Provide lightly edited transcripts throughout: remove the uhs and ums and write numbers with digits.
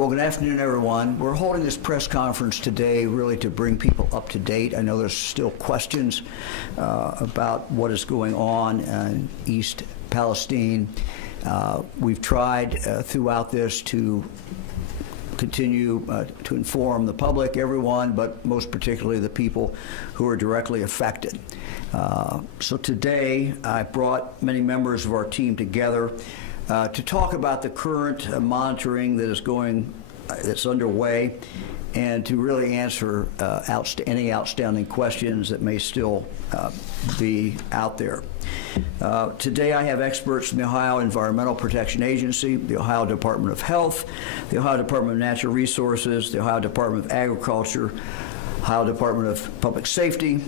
Well, good afternoon, everyone. We're holding this press conference today really to bring people up to date. I know there's still questions about what is going on in East Palestine. We've tried throughout this to continue to inform the public, everyone, but most particularly the people who are directly affected. So today, I brought many members of our team together to talk about the current monitoring that is that's underway, and to really answer any outstanding questions that may still be out there. Today I have experts from the Ohio Environmental Protection Agency, the Ohio Department of Health, the Ohio Department of Natural Resources, the Ohio Department of Agriculture, Ohio Department of Public Safety,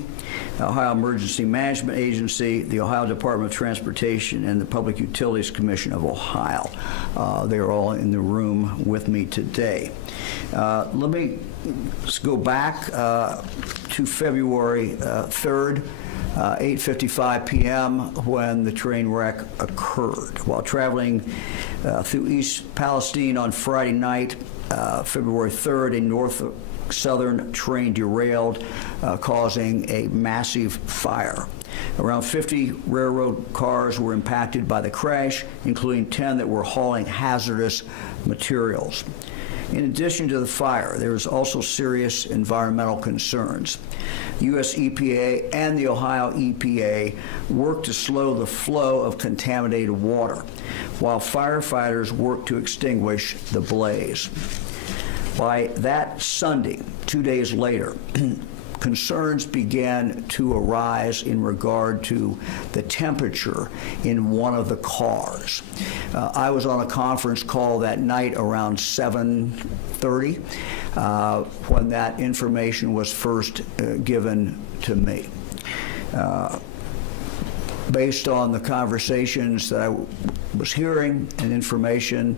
Ohio Emergency Management Agency, the Ohio Department of Transportation, and the Public Utilities Commission of Ohio. They are all in the room with me today. Let me go back to February 3rd, 8:55 p.m. when the train wreck occurred. While traveling through East Palestine on Friday night, February 3rd, a north-southern train derailed, causing a massive fire. Around 50 railroad cars were impacted by the crash, including 10 that were hauling hazardous materials. In addition to the fire, there was also serious environmental concerns. The U.S. EPA and the Ohio EPA worked to slow the flow of contaminated water, while firefighters worked to extinguish the blaze. By that Sunday, 2 days later, concerns began to arise in regard to the temperature in one of the cars. I was on a conference call that night around 7:30 when that information was first given to me. Based on the conversations that I was hearing and information,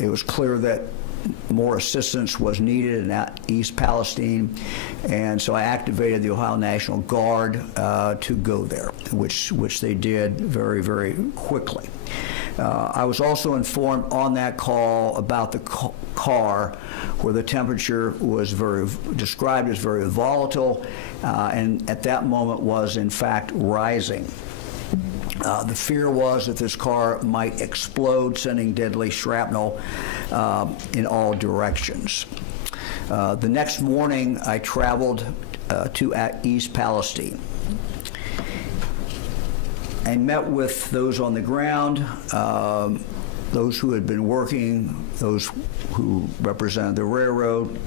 it was clear that more assistance was needed in East Palestine, and so I activated the Ohio National Guard to go there, which they did very, very quickly. I was also informed on that call about the car where the temperature was described as very volatile, and at that moment was in fact rising. The fear was that this car might explode, sending deadly shrapnel in all directions. The next morning, I traveled to East Palestine. I met with those on the ground, those who had been working, those who represented the railroad,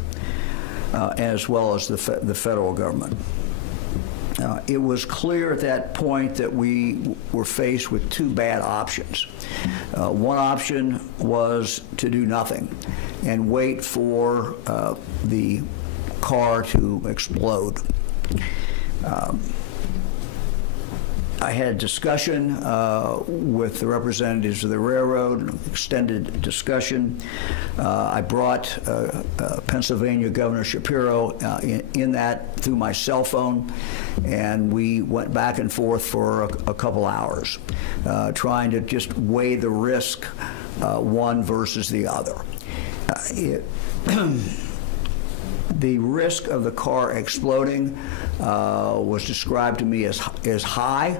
as well as the federal government. It was clear at that point that we were faced with two bad options. One option was to do nothing and wait for the car to explode. I had a discussion with the representatives of the railroad, an extended discussion. I brought Pennsylvania Governor Shapiro in that through my cell phone, and we went back and forth for a couple hours, trying to just weigh the risk, one versus the other. The risk of the car exploding was described to me as high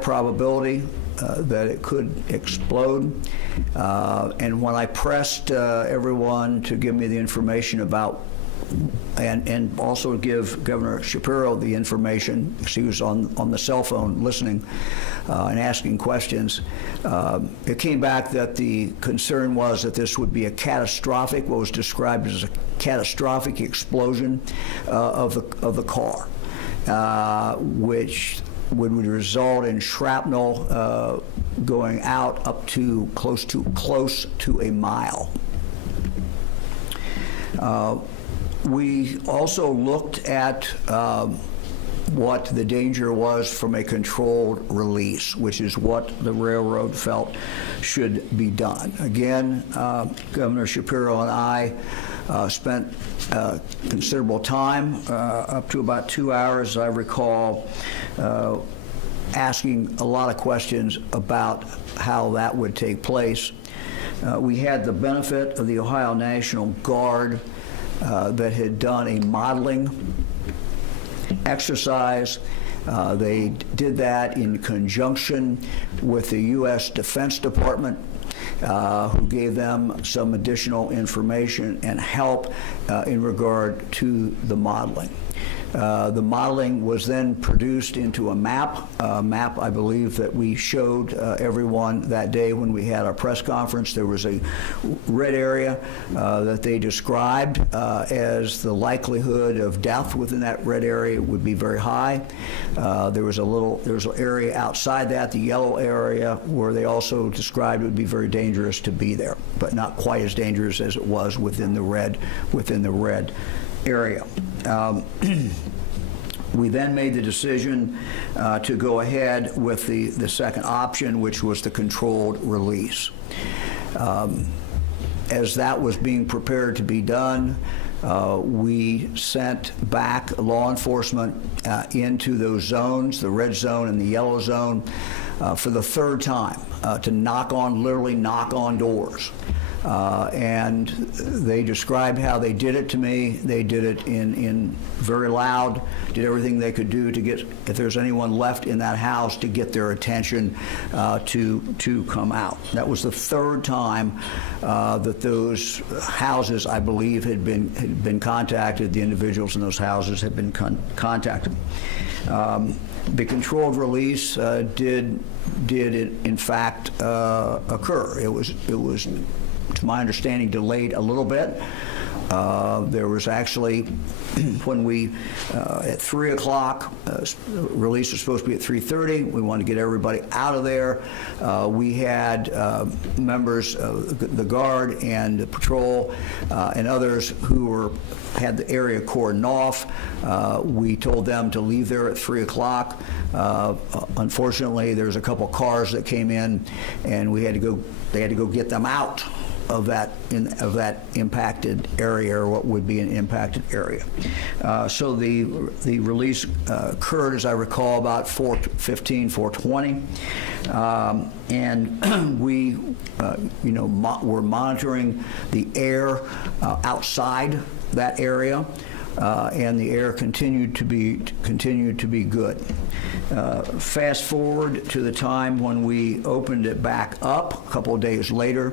probability that it could explode. And when I pressed everyone to give me the information about, and also give Governor Shapiro the information, because he was on the cell phone listening and asking questions, it came back that the concern was that this would be what was described as a catastrophic explosion of the car, which would result in shrapnel going out up to close to a mile. We also looked at what the danger was from a controlled release, which is what the railroad felt should be done. Again, Governor Shapiro and I spent considerable time, up to about 2 hours, I recall, asking a lot of questions about how that would take place. We had the benefit of the Ohio National Guard that had done a modeling exercise. They did that in conjunction with the U.S. Defense Department, who gave them some additional information and help in regard to the modeling. The modeling was then produced into a map, I believe, that we showed everyone that day when we had our press conference. There was a red area that they described as the likelihood of death within that red area would be very high. There's an area outside that, the yellow area, where they also described it would be very dangerous to be there, but not quite as dangerous as it was within the red area. We then made the decision to go ahead with the second option, which was the controlled release. As that was being prepared to be done, we sent back law enforcement into those zones, the red zone and the yellow zone, for the third time to literally knock on doors. And they described how they did it to me. They did it in very loud, did everything they could do to get, if there's anyone left in that house, to get their attention to come out. That was the third time that those houses, I believe, had been contacted. The individuals in those houses had been contacted. The controlled release did in fact occur. It was, to my understanding, delayed a little bit. There was actually, when we, at 3 o'clock, release was supposed to be at 3:30. We wanted to get everybody out of there. We had members of the Guard and the patrol and others who had the area cordoned off. We told them to leave there at 3 o'clock. Unfortunately, there was a couple cars that came in, and they had to go get them out of that impacted area, or what would be an impacted area. So the release occurred, as I recall, about 4:15, 4:20, and we were monitoring the air outside that area, and the air continued to be good. Fast forward to the time when we opened it back up a couple of days later.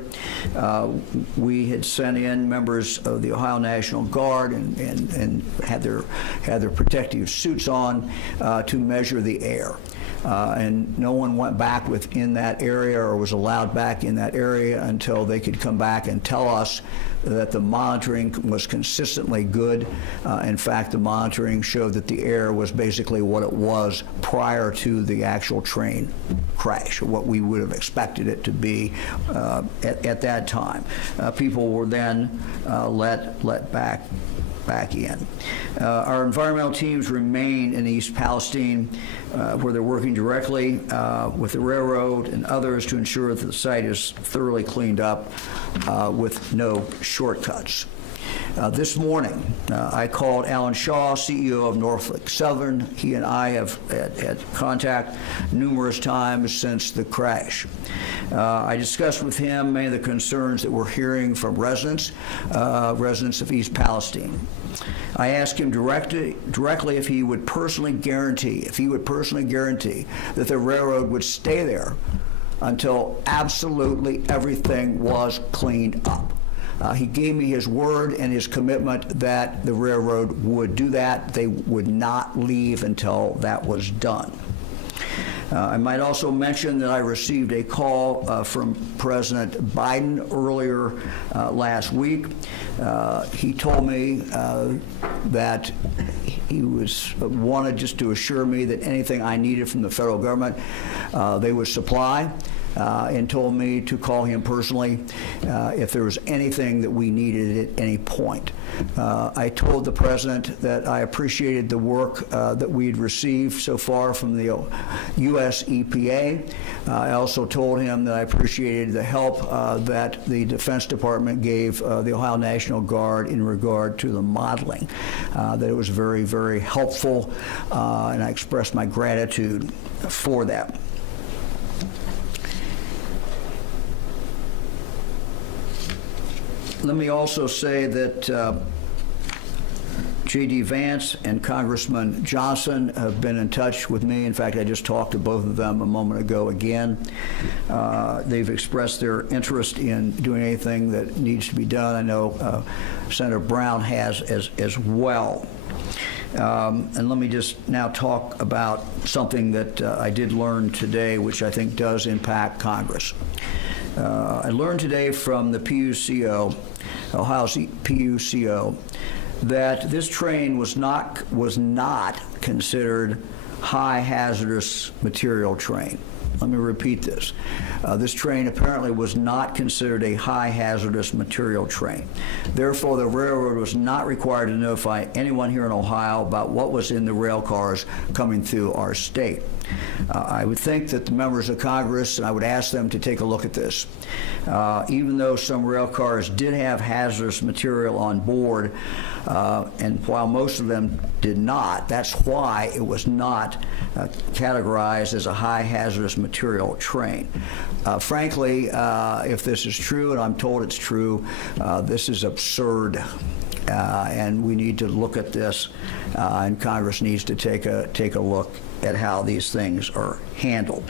We had sent in members of the Ohio National Guard and had their protective suits on to measure the air. And no one went back within that area or was allowed back in that area until they could come back and tell us that the monitoring was consistently good. In fact, the monitoring showed that the air was basically what it was prior to the actual train crash, or what we would have expected it to be at that time. People were then let back in. Our environmental teams remain in East Palestine, where they're working directly with the railroad and others to ensure that the site is thoroughly cleaned up with no shortcuts. This morning, I called Alan Shaw, CEO of Norfolk Southern. He and I have had contact numerous times since the crash. I discussed with him many of the concerns that we're hearing from residents of East Palestine. I asked him directly if he would personally guarantee that the railroad would stay there until absolutely everything was cleaned up. He gave me his word and his commitment that the railroad would do that. They would not leave until that was done. I might also mention that I received a call from President Biden earlier last week. He told me that he wanted just to assure me that anything I needed from the federal government, they would supply. And told me to call him personally if there was anything that we needed at any point. I told the president that I appreciated the work that we had received so far from the U.S. EPA. I also told him that I appreciated the help that the Defense Department gave the Ohio National Guard in regard to the modeling, that it was very, very helpful, and I expressed my gratitude for that. Let me also say that J.D. Vance and Congressman Johnson have been in touch with me. In fact, I just talked to both of them a moment ago again. They've expressed their interest in doing anything that needs to be done. I know Senator Brown has as well. And let me just now talk about something that I did learn today, which I think does impact Congress. I learned today from the PUCO, Ohio's PUCO, that this train was not considered high hazardous material train. Let me repeat this. This train apparently was not considered a high hazardous material train. Therefore, the railroad was not required to notify anyone here in Ohio about what was in the rail cars coming through our state. I would think that the members of Congress, and I would ask them to take a look at this. Even though some rail cars did have hazardous material on board, and while most of them did not, that's why it was not categorized as a high hazardous material train. Frankly, if this is true, and I'm told it's true, this is absurd. And we need to look at this, and Congress needs to take a look at how these things are handled.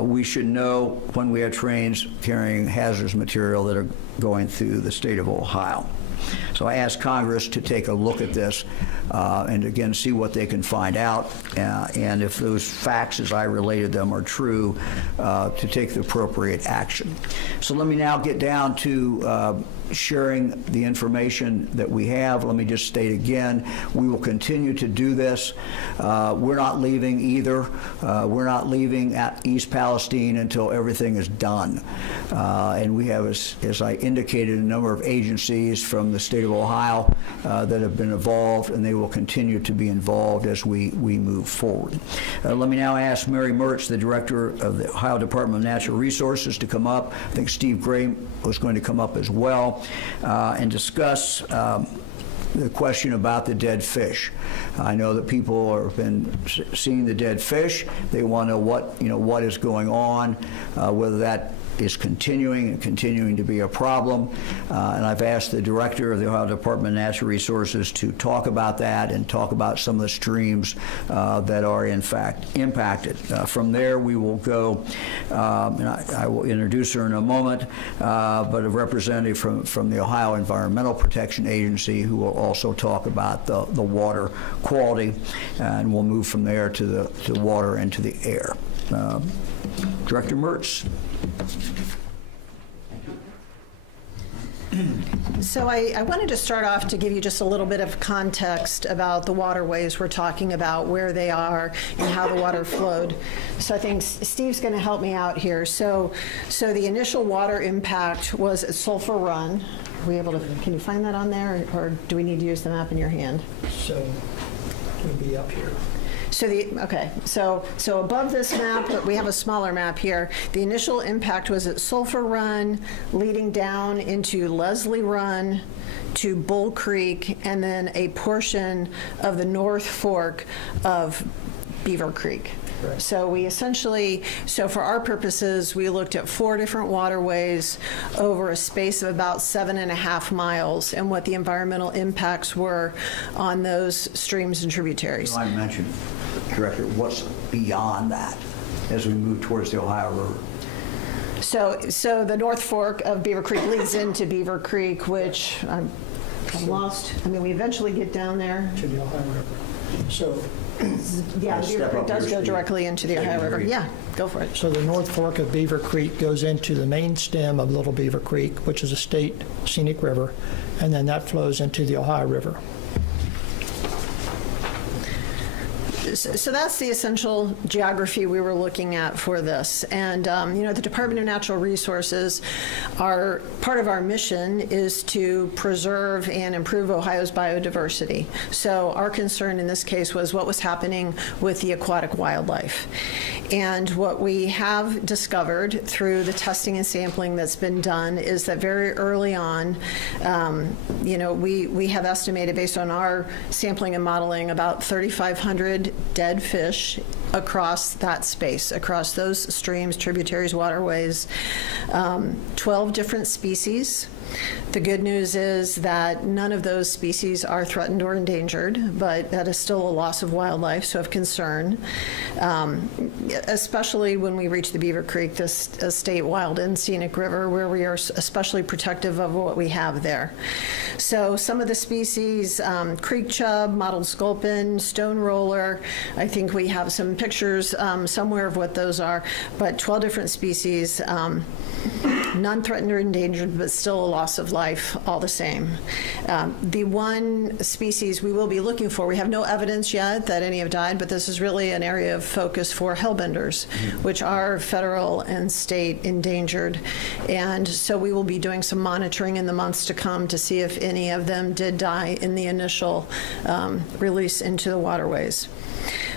We should know when we have trains carrying hazardous material that are going through the state of Ohio. So I ask Congress to take a look at this and again see what they can find out, and if those facts as I related them are true, to take the appropriate action. So let me now get down to sharing the information that we have. Let me just state again, we will continue to do this. We're not leaving either. We're not leaving at East Palestine until everything is done. And we have, as I indicated, a number of agencies from the state of Ohio that have been involved, and they will continue to be involved as we move forward. Let me now ask Mary Mertz, the director of the Ohio Department of Natural Resources, to come up. I think Steve Gray was going to come up as well. And discuss the question about the dead fish. I know that people have been seeing the dead fish. They want to know what is going on, whether that is continuing to be a problem. And I've asked the director of the Ohio Department of Natural Resources to talk about that and talk about some of the streams that are in fact impacted. From there, we will go, and I will introduce her in a moment, but a representative from the Ohio Environmental Protection Agency who will also talk about the water quality, and we'll move from there to the water and to the air. Director Mertz. So I wanted to start off to give you just a little bit of context about the waterways we're talking about, where they are, and how the water flowed. So I think Steve's going to help me out here. So the initial water impact was at Sulphur Run. Are we able to? Can you find that on there, or do we need to use the map in your hand? So it would be up here. So above this map, but we have a smaller map here. The initial impact was at Sulphur Run, leading down into Leslie Run, to Bull Creek, and then a portion of the North Fork of Beaver Creek. Right. So we essentially, for our purposes, we looked at 4 different waterways over a space of about 7.5 miles, and what the environmental impacts were on those streams and tributaries. I mentioned, Director, what's beyond that as we move towards the Ohio River? So the North Fork of Beaver Creek leads into Beaver Creek, which I'm lost. I mean, we eventually get down there. To the Ohio River. So yeah, Beaver Creek does go directly into the Ohio River. Yeah, go for it. So the North Fork of Beaver Creek goes into the main stem of Little Beaver Creek, which is a state scenic river, and then that flows into the Ohio River. So that's the essential geography we were looking at for this. And, the Department of Natural Resources, part of our mission is to preserve and improve Ohio's biodiversity. So our concern in this case was what was happening with the aquatic wildlife. And what we have discovered through the testing and sampling that's been done is that very early on, we have estimated, based on our sampling and modeling, about 3,500 dead fish across that space, across those streams, tributaries, waterways, 12 different species. The good news is that none of those species are threatened or endangered, but that is still a loss of wildlife, so of concern, especially when we reach the Beaver Creek, this state wild and scenic river, where we are especially protective of what we have there. So some of the species, creek chub, mottled sculpin, stone roller, I think we have some pictures somewhere of what those are, but 12 different species, none threatened or endangered, but still a loss of life all the same. The one species we will be looking for, we have no evidence yet that any have died, but this is really an area of focus for hellbenders, which are federal and state endangered. And so we will be doing some monitoring in the months to come to see if any of them did die in the initial release into the waterways.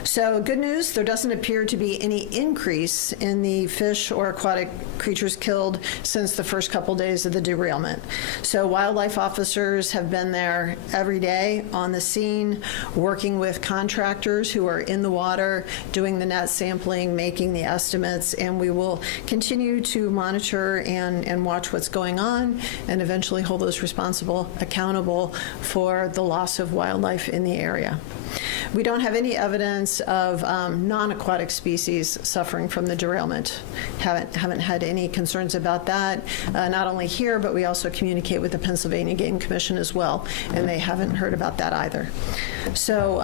So good news, there doesn't appear to be any increase in the fish or aquatic creatures killed since the first couple days of the derailment. So wildlife officers have been there every day on the scene, working with contractors who are in the water, doing the net sampling, making the estimates, and we will continue to monitor and watch what's going on and eventually hold those responsible accountable for the loss of wildlife in the area. We don't have any evidence of non-aquatic species suffering from the derailment. Haven't had any concerns about that, not only here, but we also communicate with the Pennsylvania Game Commission as well, and they haven't heard about that either. So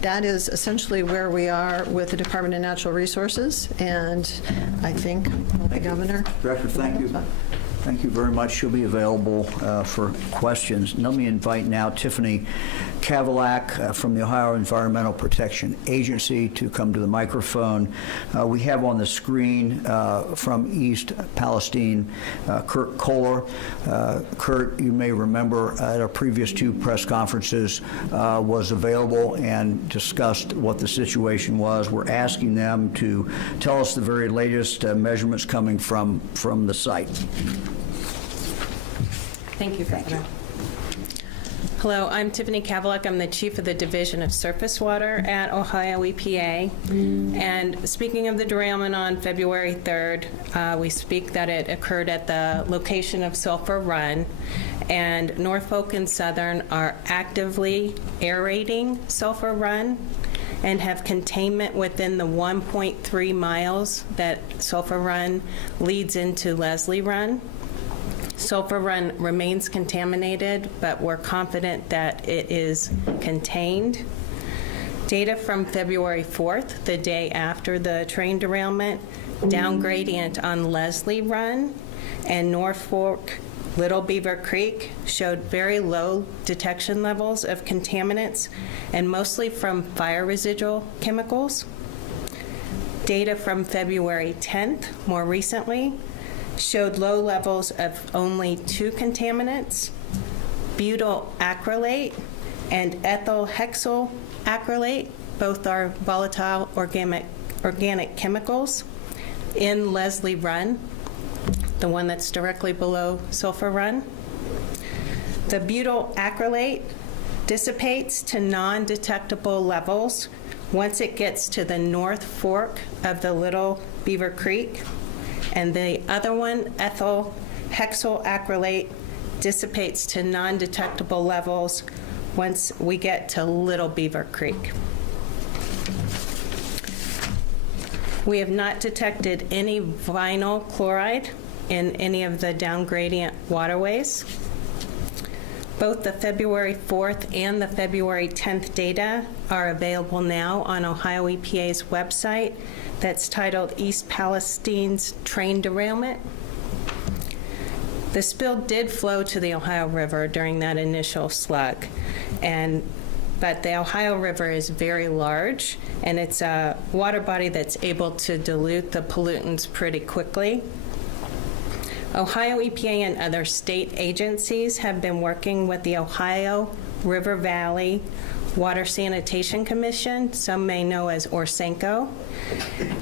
that is essentially where we are with the Department of Natural Resources, and I think the Governor. Director, thank you. Thank you very much. She'll be available for questions. Let me invite now Tiffany Kavalak from the Ohio Environmental Protection Agency to come to the microphone. We have on the screen from East Palestine, Kurt Kohler. Kurt, you may remember at our previous two press conferences, was available and discussed what the situation was. We're asking them to tell us the very latest measurements coming from the site. Thank you, Governor. Hello, I'm Tiffany Kavalak. I'm the Chief of the Division of Surface Water at Ohio EPA. And speaking of the derailment on February 3rd, we speak that it occurred at the location of Sulphur Run. And Norfolk and Southern are actively aerating Sulphur Run and have containment within the 1.3 miles that Sulphur Run leads into Leslie Run. Sulphur Run remains contaminated, but we're confident that it is contained. Data from February 4th, the day after the train derailment, down gradient on Leslie Run and North Fork Little Beaver Creek showed very low detection levels of contaminants and mostly from fire residual chemicals. Data from February 10th, more recently, showed low levels of only two contaminants, butyl acrylate and ethyl hexyl acrylate, both are volatile organic chemicals, in Leslie Run, the one that's directly below Sulphur Run. The butyl acrylate dissipates to non-detectable levels once it gets to the North Fork of the Little Beaver Creek. And the other one, ethyl hexyl acrylate, dissipates to non-detectable levels once we get to Little Beaver Creek. We have not detected any vinyl chloride in any of the down gradient waterways. Both the February 4th and the February 10th data are available now on Ohio EPA's website that's titled East Palestine's Train Derailment. The spill did flow to the Ohio River during that initial slug, but the Ohio River is very large, and it's a water body that's able to dilute the pollutants pretty quickly. Ohio EPA and other state agencies have been working with the Ohio River Valley Water Sanitation Commission, some may know as ORSANCO,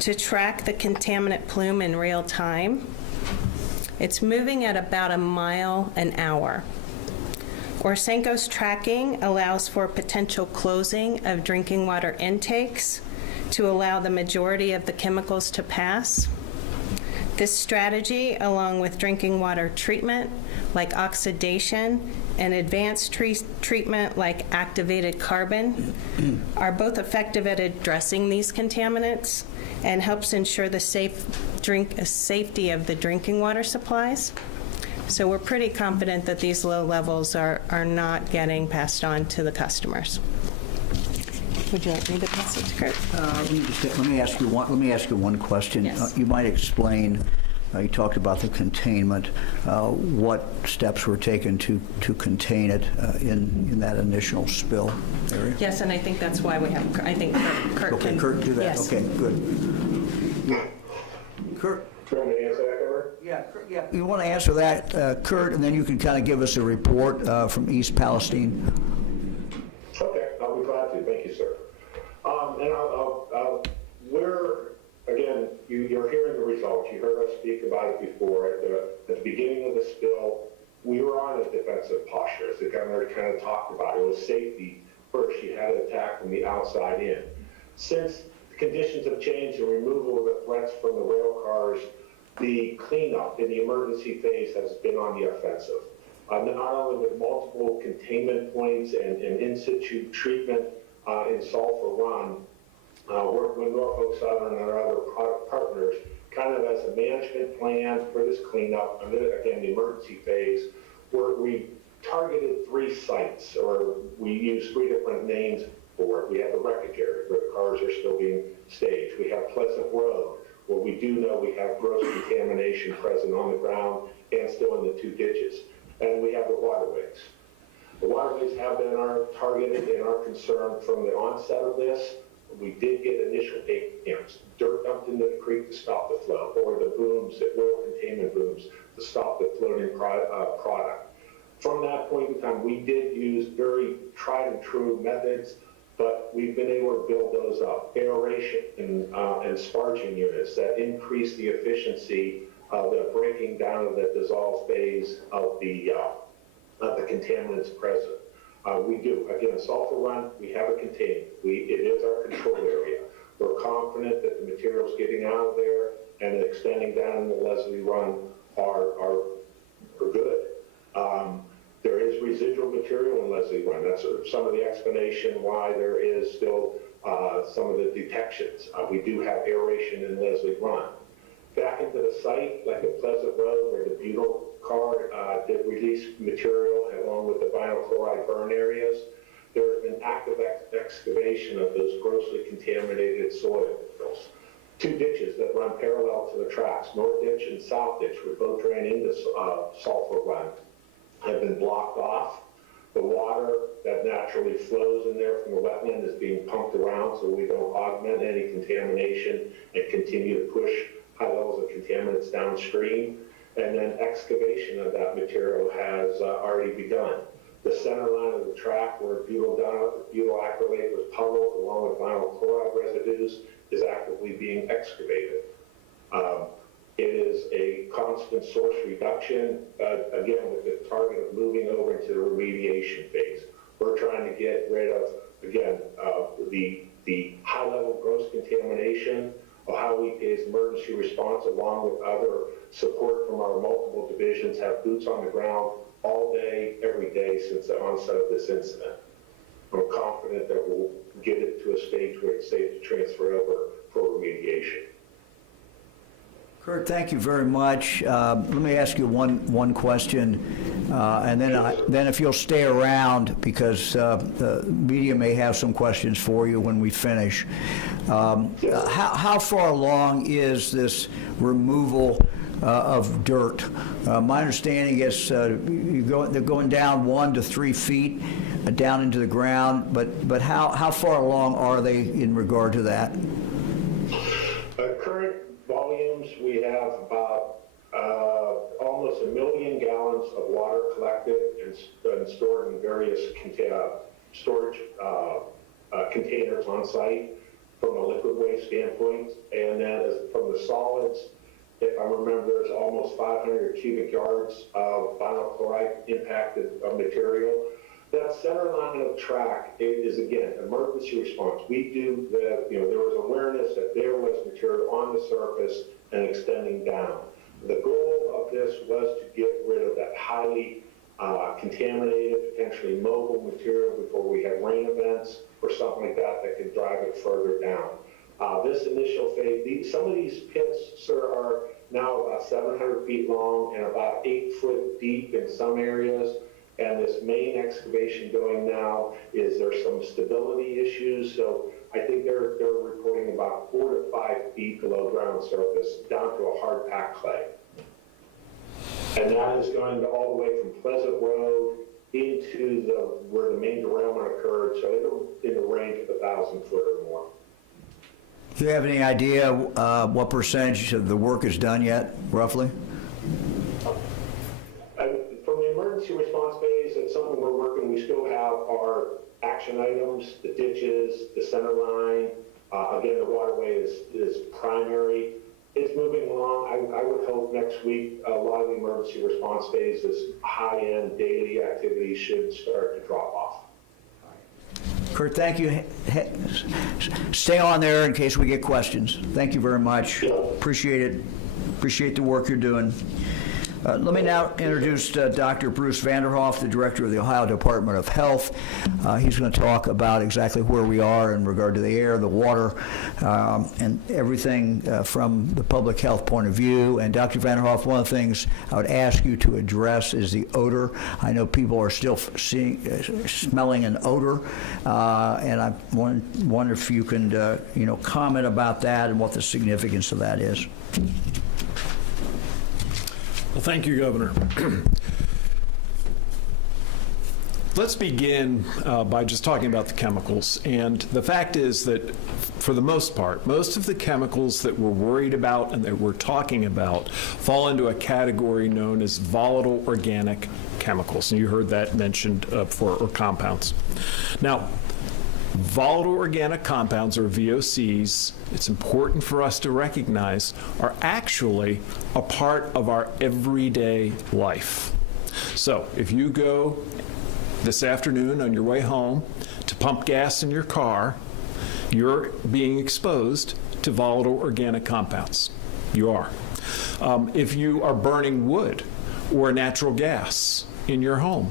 to track the contaminant plume in real time. It's moving at about a mile an hour. ORSANCO's tracking allows for potential closing of drinking water intakes to allow the majority of the chemicals to pass. This strategy, along with drinking water treatment like oxidation and advanced treatment like activated carbon, are both effective at addressing these contaminants and helps ensure the safety of the drinking water supplies. So we're pretty confident that these low levels are not getting passed on to the customers. Would you like me to pass it to Kurt? Let me ask you one question. Yes. You might explain. You talked about the containment. What steps were taken to contain it in that initial spill area? Yes, and I think that's why we have, I think Kurt Okay, can. Kurt, do that. Yes. Okay, good. Kurt. Do you want me to answer that, Governor? Yeah. You want to answer that, Kurt, and then you can kind of give us a report from East Palestine. Okay, I'll be glad to. Thank you, sir. And we're, again, you're hearing the results. You heard us speak about it before. At the beginning of the spill, we were on a defensive posture, as the governor kind of talked about. It was safety first. You had to attack from the outside in. Since conditions have changed and removal of the threats from the rail cars, the cleanup in the emergency phase has been on the offensive. Not only with multiple containment points and in situ treatment in Sulphur Run, working with Norfolk Southern and our other partners, kind of as a management plan for this cleanup, and then again, the emergency phase, where we targeted 3 sites, or we used 3 different names for it. We have the wreckage area where the cars are still being staged. We have Pleasant Road, where we do know we have gross contamination present on the ground and still in the 2 ditches. And we have the waterways. The waterways have been our targeted and our concern from the onset of this. We did get initial dirt dumped into the creek to stop the flow, or the booms, the oil containment booms, to stop the floating product. From that point in time, we did use very tried and true methods, but we've been able to build those up. Aeration and sparging units that increase the efficiency of the breaking down of the dissolved phase of the contaminants present. We do. Again, Sulphur Run, we have it contained. It is our control area. We're confident that the materials getting out of there and extending down in the Leslie Run are good. There is residual material in Leslie Run. That's some of the explanation why there is still some of the detections. We do have aeration in Leslie Run. Back into the site, like at Pleasant Road, where the butyl car did release material along with the vinyl chloride burn areas, there has been active excavation of those grossly contaminated soils. 2 ditches that run parallel to the tracks, North Ditch and South Ditch, which both drain into Sulphur Run, have been blocked off. The water that naturally flows in there from the wetland is being pumped around so we don't augment any contamination and continue to push high levels of contaminants downstream. And then excavation of that material has already begun. The center line of the track where butyl acrylate was puddled along with vinyl chloride residues is actively being excavated. It is a constant source reduction, again, with the target of moving over into the remediation phase. We're trying to get rid of, again, the high-level gross contamination. Ohio EPA's emergency response, along with other support from our multiple divisions, have boots on the ground all day, every day since the onset of this incident. We're confident that we'll get it to a stage where it's safe to transfer over for remediation. Kurt, thank you very much. Let me ask you one question, and then if you'll stay around, because the media may have some questions for you when we finish. How far along is this removal of dirt? My understanding is they're going down 1 to 3 feet down into the ground, but how far along are they in regard to that? Current volumes, we have about almost 1 million gallons of water collected and stored in various storage containers on site from a liquid waste standpoint. And then from the solids, if I remember, there's almost 500 cubic yards of vinyl chloride impacted material. That center line of track is, again, emergency response. We do there was awareness that there was material on the surface and extending down. The goal of this was to get rid of that highly contaminated, potentially mobile material before we had rain events or something like that that could drive it further down. This initial phase, some of these pits, sir, are now about 700 feet long and about 8 foot deep in some areas. And this main excavation going now there's some stability issues. So I think they're reporting about 4 to 5 feet below ground surface down to a hard packed clay. And that is going all the way from Pleasant Road into where the main derailment occurred. So it'll in the range of 1,000 foot or more. Do you have any idea what percentage of the work is done yet, roughly? From the emergency response phase, it's something we're working. We still have our action items, the ditches, the center line. Again, the waterway is primary. It's moving along. I would hope next week a lot of the emergency response phases, high-end daily activities should start to drop off. Kurt, thank you. Stay on there in case we get questions. Thank you very much. Appreciate it. Appreciate the work you're doing. Let me now introduce Dr. Bruce Vanderhoff, the Director of the Ohio Department of Health. He's going to talk about exactly where we are in regard to the air, the water, and everything from the public health point of view. And Dr. Vanderhoff, one of the things I would ask you to address is the odor. I know people are still smelling an odor, and I wonder if you can comment about that and what the significance of that is. Well, thank you, Governor. Let's begin by just talking about the chemicals. And the fact is that, for the most part, most of the chemicals that we're worried about and that we're talking about fall into a category known as volatile organic chemicals. And you heard that mentioned before, or compounds. Now, volatile organic compounds, or VOCs, it's important for us to recognize, are actually a part of our everyday life. So if you go this afternoon on your way home to pump gas in your car, you're being exposed to volatile organic compounds. You are. If you are burning wood or natural gas in your home,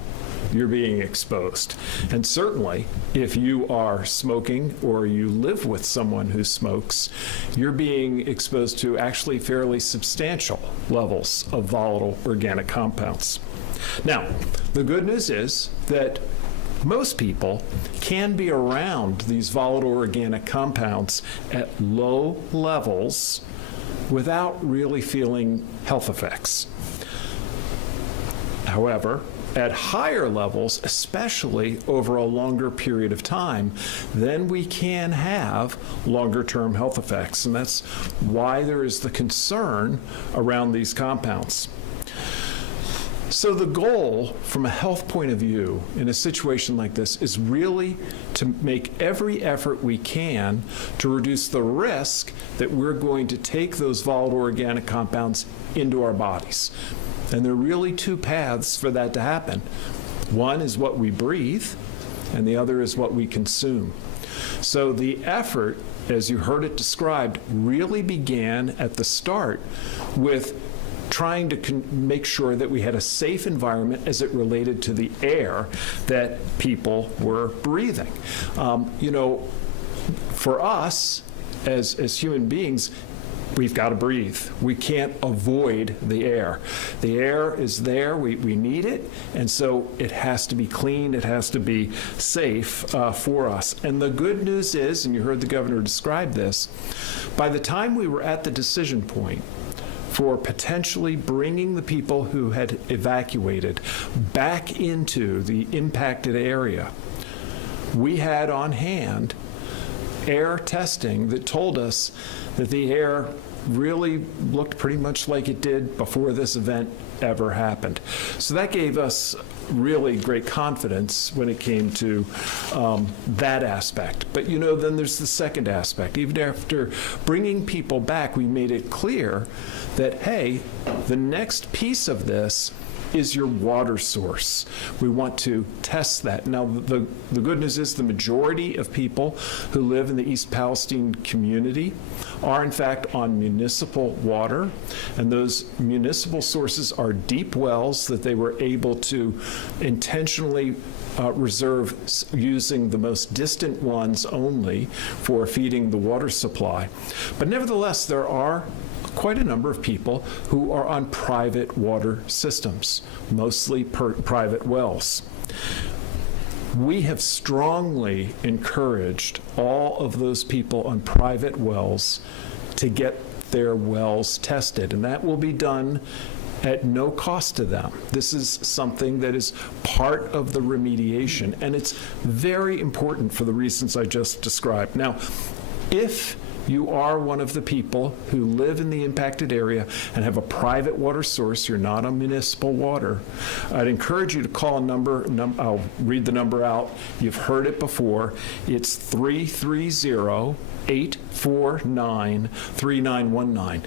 you're being exposed. And certainly, if you are smoking or you live with someone who smokes, you're being exposed to actually fairly substantial levels of volatile organic compounds. Now, the good news is that most people can be around these volatile organic compounds at low levels without really feeling health effects. However, at higher levels, especially over a longer period of time, then we can have longer-term health effects. And that's why there is the concern around these compounds. So the goal from a health point of view in a situation like this is really to make every effort we can to reduce the risk that we're going to take those volatile organic compounds into our bodies. And there are really two paths for that to happen. One is what we breathe, and the other is what we consume. So the effort, as you heard it described, really began at the start with trying to make sure that we had a safe environment as it related to the air that people were breathing. For us, as human beings, we've got to breathe. We can't avoid the air. The air is there. We need it, and so it has to be clean. It has to be safe for us. And the good news is, and you heard the governor describe this, by the time we were at the decision point for potentially bringing the people who had evacuated back into the impacted area, we had on hand air testing that told us that the air really looked pretty much like it did before this event ever happened. So that gave us really great confidence when it came to that aspect. But then there's the second aspect. Even after bringing people back, we made it clear that, hey, the next piece of this is your water source. We want to test that. Now, the good news is the majority of people who live in the East Palestine community are, in fact, on municipal water, and those municipal sources are deep wells that they were able to intentionally reserve using the most distant ones only for feeding the water supply. But nevertheless, there are quite a number of people who are on private water systems, mostly private wells. We have strongly encouraged all of those people on private wells to get their wells tested, and that will be done at no cost to them. This is something that is part of the remediation, and it's very important for the reasons I just described. Now, if you are one of the people who live in the impacted area and have a private water source, you're not on municipal water, I'd encourage you to call a number. I'll read the number out. You've heard it before. It's 330-849-3919,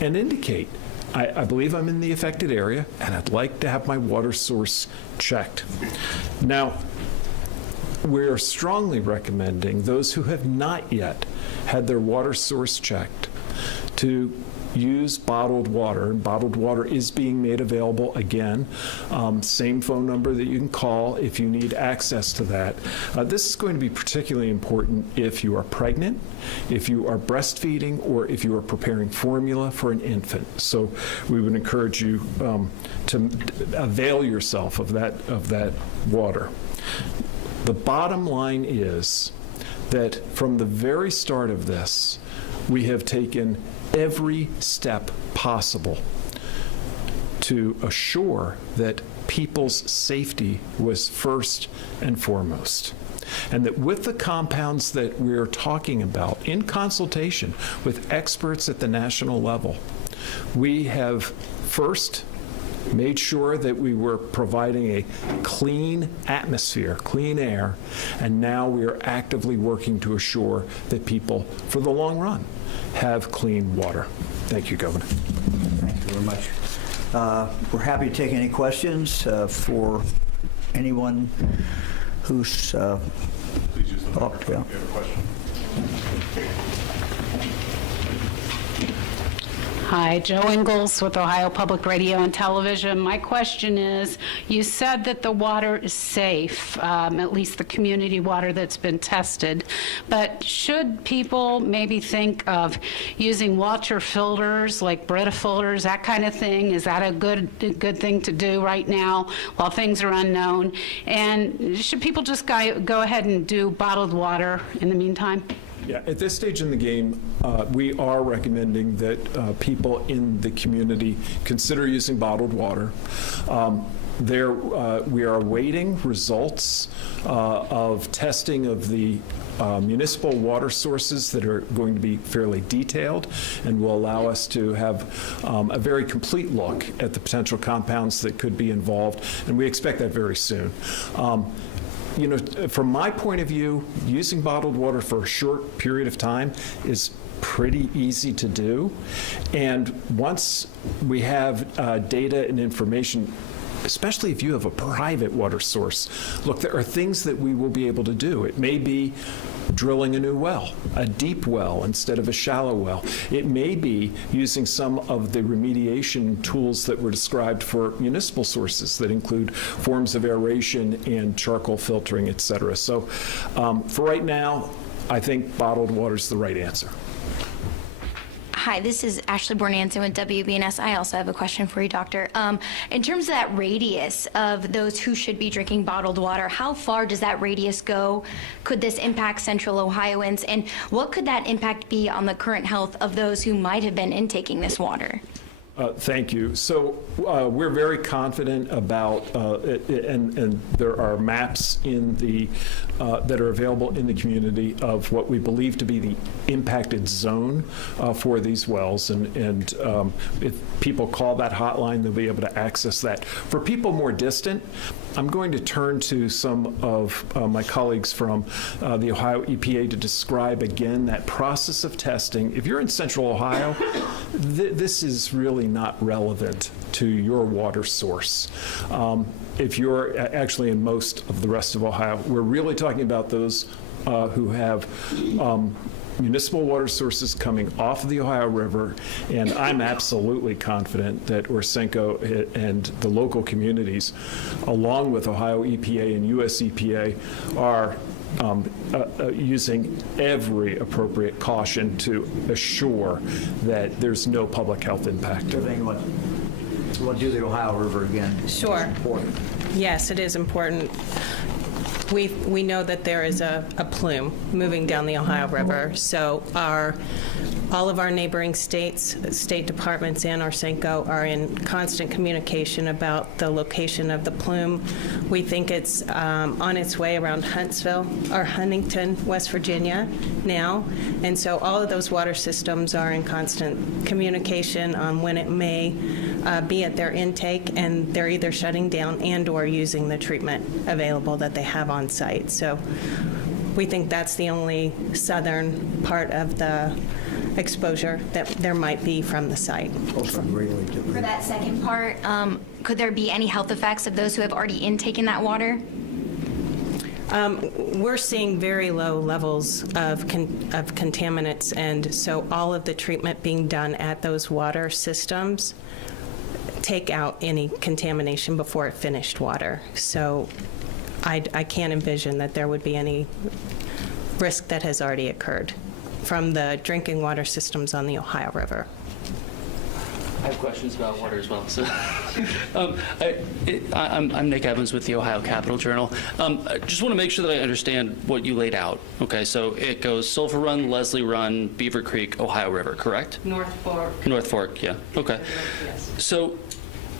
and indicate, I believe I'm in the affected area, and I'd like to have my water source checked. Now, we're strongly recommending those who have not yet had their water source checked to use bottled water. Bottled water is being made available again. Same phone number that you can call if you need access to that. This is going to be particularly important if you are pregnant, if you are breastfeeding, or if you are preparing formula for an infant. So we would encourage you to avail yourself of that water. The bottom line is that from the very start of this, we have taken every step possible to assure that people's safety was first and foremost. And that with the compounds that we're talking about, in consultation with experts at the national level, we have first made sure that we were providing a clean atmosphere, clean air, and now we are actively working to assure that people, for the long run, have clean water. Thank you, Governor. Thank you very much. We're happy to take any questions for anyone who's Please use the microphone if you have a question. Hi, Joe Ingalls with Ohio Public Radio and Television. My question is, you said that the water is safe, at least the community water that's been tested, but should people maybe think of using water filters, like Brita filters, that kind of thing? Is that a good thing to do right now while things are unknown? And should people just go ahead and do bottled water in the meantime? Yeah, at this stage in the game, we are recommending that people in the community consider using bottled water. We are awaiting results of testing of the municipal water sources that are going to be fairly detailed and will allow us to have a very complete look at the potential compounds that could be involved, and we expect that very soon. You know, from my point of view, using bottled water for a short period of time is pretty easy to do. And once we have data and information, especially if you have a private water source, look, there are things that we will be able to do. It may be drilling a new well, a deep well instead of a shallow well. It may be using some of the remediation tools that were described for municipal sources that include forms of aeration and charcoal filtering, et cetera. So for right now, I think bottled water is the right answer. Hi, this is Ashley Bornanson with WBNS. I also have a question for you, Doctor. In terms of that radius of those who should be drinking bottled water, how far does that radius go? Could this impact Central Ohioans? And what could that impact be on the current health of those who might have been intaking this water? Thank you. So we're very confident about, and there are maps in the that are available in the community of what we believe to be the impacted zone for these wells. And if people call that hotline, they'll be able to access that. For people more distant, I'm going to turn to some of my colleagues from the Ohio EPA to describe again that process of testing. If you're in central Ohio, this is really not relevant to your water source. If you're actually in most of the rest of Ohio, we're really talking about those who have municipal water sources coming off of the Ohio River, and I'm absolutely confident that Orsenco and the local communities, along with Ohio EPA and US EPA, are using every appropriate caution to assure that there's no public health impact. We'll do the Ohio River again. Sure. It's important. Yes, it is important. We know that there is a plume moving down the Ohio River, so all of our neighboring states, state departments, and Orsenco are in constant communication about the location of the plume. We think it's on its way around Huntsville or Huntington, West Virginia now, and so all of those water systems are in constant communication on when it may be at their intake, and they're either shutting down and/or using the treatment available that they have on site. So we think that's the only southern part of the exposure that there might be from the site. Also greatly For different. that second part, could there be any health effects of those who have already intaken that water? We're seeing very low levels of contaminants, and so all of the treatment being done at those water systems take out any contamination before it finished water. So I can't envision that there would be any risk that has already occurred from the drinking water systems on the Ohio River. I have questions about water as well. So, I'm Nick Evans with the Ohio Capital Journal. I just want to make sure that I understand what you laid out. Okay, so it goes Sulphur Run, Leslie Run, Beaver Creek, Ohio River, correct? North Fork. North Fork, yeah. Okay. Yes. So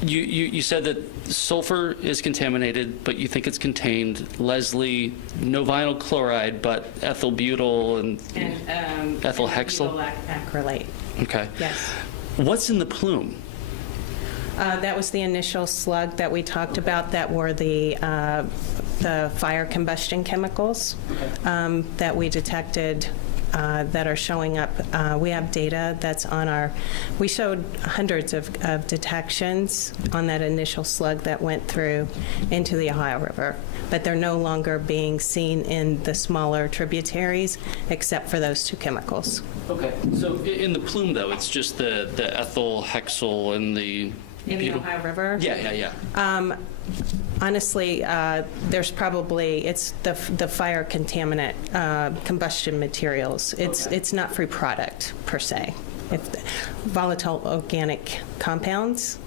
you said that sulfur is contaminated, but you think it's contained. Leslie, no vinyl chloride, but ethyl butyl and ethyl hexyl? Acrylate. Okay. Yes. What's in the plume? That was the initial slug that we talked about that were the fire combustion chemicals that we detected that are showing up. We have data that's on we showed hundreds of detections on that initial slug that went through into the Ohio River, but they're no longer being seen in the smaller tributaries except for those two chemicals. Okay. So in the plume, though, it's just the ethyl hexyl and the In the Ohio River? Yeah. Honestly, there's probably, it's the fire contaminant combustion materials. It's not free product per se. If volatile organic compounds,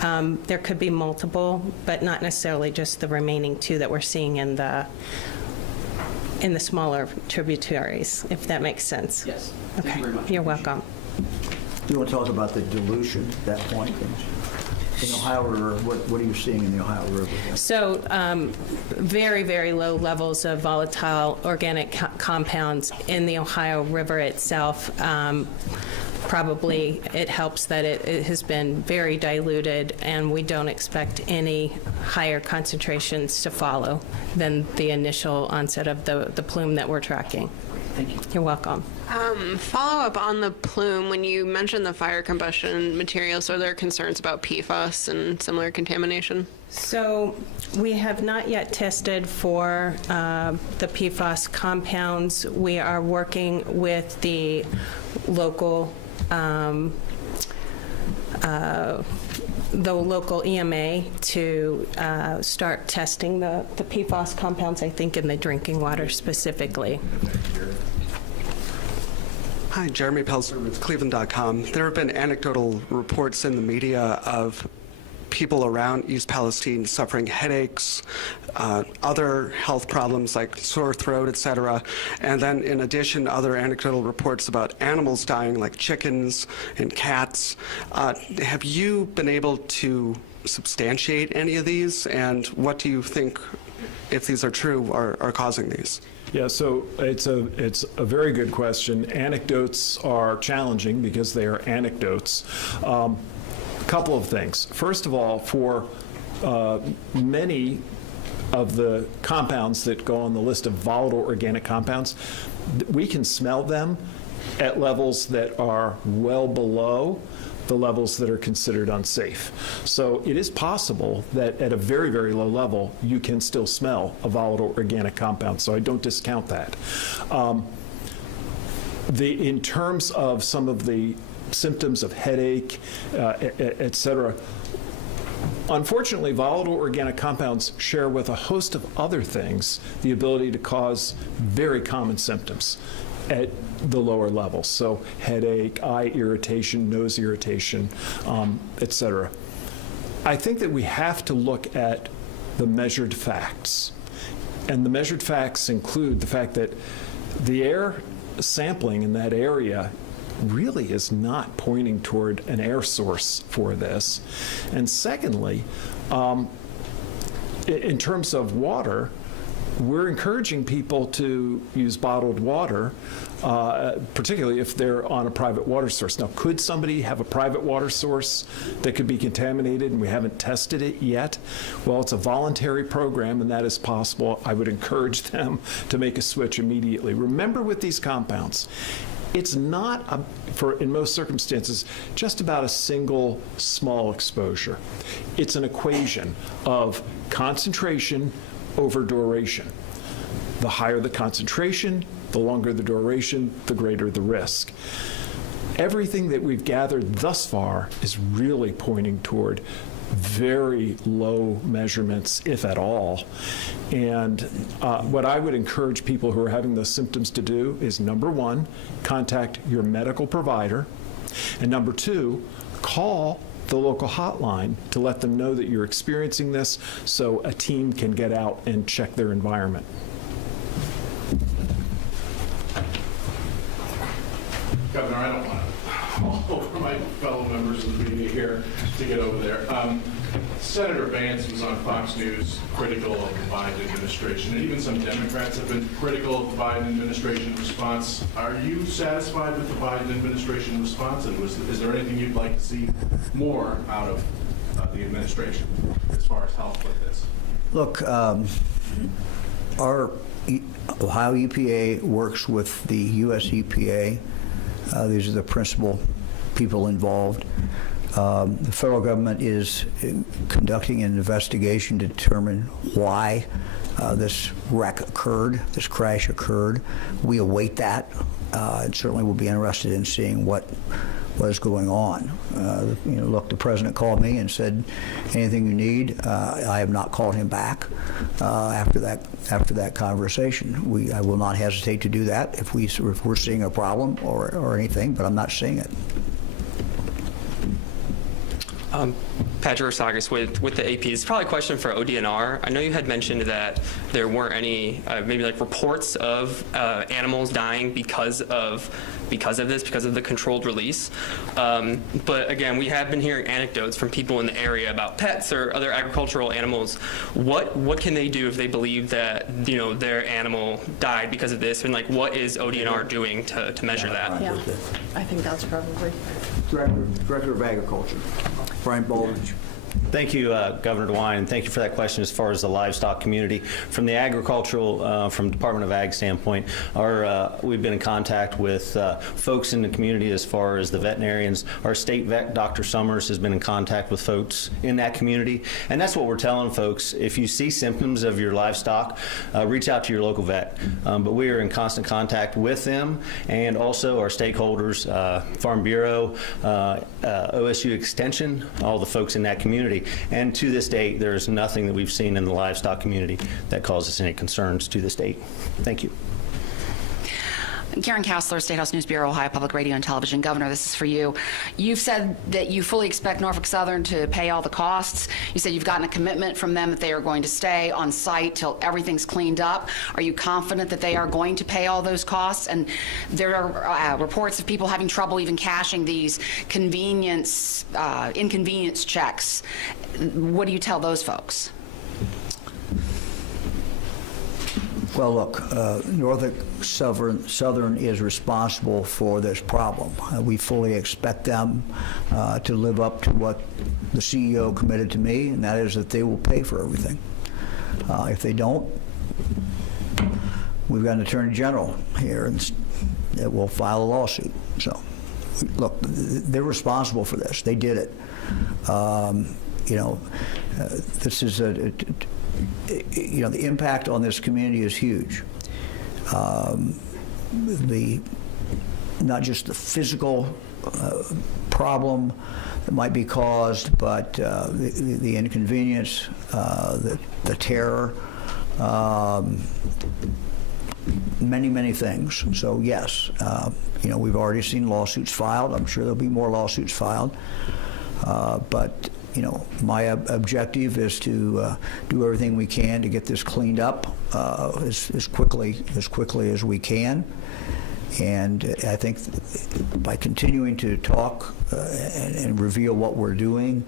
there could be multiple, but not necessarily just the remaining two that we're seeing in the smaller tributaries, if that makes sense. Yes. Okay. Thank you very much. You're welcome. Do you want to talk about the dilution at that point? In the Ohio River, what are you seeing in the Ohio River? So very, very low levels of volatile organic compounds in the Ohio River itself. Probably it helps that it has been very diluted, and we don't expect any higher concentrations to follow than the initial onset of the plume that we're tracking. Thank you. You're welcome. Follow up on the plume. When you mentioned the fire combustion materials, are there concerns about PFAS and similar contamination? So we have not yet tested for the PFAS compounds. We are working with the local EMA to start testing the PFAS compounds, I think, in the drinking water specifically. Hi, Jeremy Pelzer with Cleveland.com. There have been anecdotal reports in the media of people around East Palestine suffering headaches, other health problems like sore throat, etc. And then in addition, other anecdotal reports about animals dying like chickens and cats. Have you been able to substantiate any of these? And what do you think, if these are true, are causing these? Yeah, so it's a very good question. Anecdotes are challenging because they are anecdotes. Couple of things. First of all, for many of the compounds that go on the list of volatile organic compounds, we can smell them at levels that are well below the levels that are considered unsafe. So it is possible that at a very, very low level, you can still smell a volatile organic compound, so I don't discount that. In terms of some of the symptoms of headache, et cetera, unfortunately, volatile organic compounds share with a host of other things the ability to cause very common symptoms at the lower levels. So headache, eye irritation, nose irritation, et cetera. I think that we have to look at the measured facts. And the measured facts include the fact that the air sampling in that area really is not pointing toward an air source for this. And secondly, in terms of water, we're encouraging people to use bottled water, particularly if they're on a private water source. Now, could somebody have a private water source that could be contaminated and we haven't tested it yet? Well, it's a voluntary program and that is possible. I would encourage them to make a switch immediately. Remember with these compounds, it's not, in most circumstances, just about a single small exposure. It's an equation of concentration over duration. The higher the concentration, the longer the duration, the greater the risk. Everything that we've gathered thus far is really pointing toward very low measurements, if at all. And what I would encourage people who are having those symptoms to do is, number one, contact your medical provider, and number two, call the local hotline to let them know that you're experiencing this so a team can get out and check their environment. Governor, I don't want to over my fellow members of the media here to get over there. Senator Vance was on Fox News critical of the Biden administration, and even some Democrats have been critical of the Biden administration response. Are you satisfied with the Biden administration response, and is there anything you'd like to see more out of the administration as far as help with this? Look, our Ohio EPA works with the U.S. EPA. These are the principal people involved. The federal government is conducting an investigation to determine why this wreck occurred, this crash occurred. We await that, and certainly we'll be interested in seeing what is going on. Look, the president called me and said, anything you need. I have not called him back after that conversation. I will not hesitate to do that if we're seeing a problem or anything, but I'm not seeing it. Patrick Sagas with the AP. It's probably a question for ODNR. I know you had mentioned that there weren't any maybe like reports of animals dying because of the controlled release. But again, we have been hearing anecdotes from people in the area about pets or other agricultural animals. What can they do if they believe that their animal died because of this? And like, what is ODNR doing to measure that? Yeah, I think that's probably. Director of Agriculture, Brian Baldridge. Thank you, Governor DeWine, and thank you for that question as far as the livestock community. From the agricultural, from Department of Ag standpoint, we've been in contact with folks in the community as far as the veterinarians. Our state vet, Dr. Summers, has been in contact with folks in that community, and that's what we're telling folks. If you see symptoms of your livestock, reach out to your local vet. But we are in constant contact with them, and also our stakeholders, Farm Bureau, OSU Extension, all the folks in that community. And to this date, there is nothing that we've seen in the livestock community that causes any concerns to this date. Thank you. Karen Kassler, State House News Bureau, Ohio Public Radio and Television. Governor, this is for you. You've said that you fully expect Norfolk Southern to pay all the costs. You said you've gotten a commitment from them that they are going to stay on site till everything's cleaned up. Are you confident that they are going to pay all those costs? And there are reports of people having trouble even cashing these inconvenience checks. What do you tell those folks? Well, look, Norfolk Southern is responsible for this problem. We fully expect them to live up to what the CEO committed to me, and that is that they will pay for everything. If they don't, we've got an attorney general here that will file a lawsuit. So, look, they're responsible for this. They did it. This is the impact on this community is huge. Not just the physical problem that might be caused, but the inconvenience, the terror, many things. So yes, we've already seen lawsuits filed. I'm sure there'll be more lawsuits filed. But my objective is to do everything we can to get this cleaned up as quickly as we can. And I think by continuing to talk and reveal what we're doing,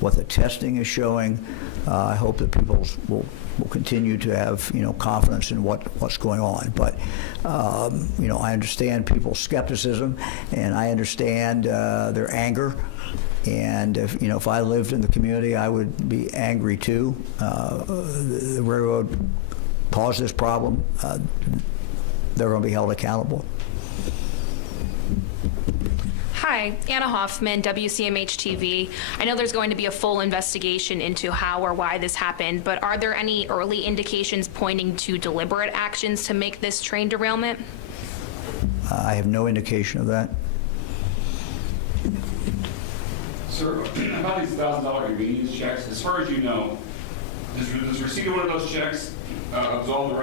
what the testing is showing, I hope that people will continue to have confidence in what's going on. But I understand people's skepticism, and I understand their anger. And if I lived in the community, I would be angry too. The railroad caused this problem. They're going to be held accountable. Hi, Anna Hoffman, WCMH-TV. I know there's going to be a full investigation into how or why this happened, but are there any early indications pointing to deliberate actions to make this train derailment? I have no indication of that. Sir, about these $1,000 convenience checks, as far as you know, does receiving one of those checks absolve the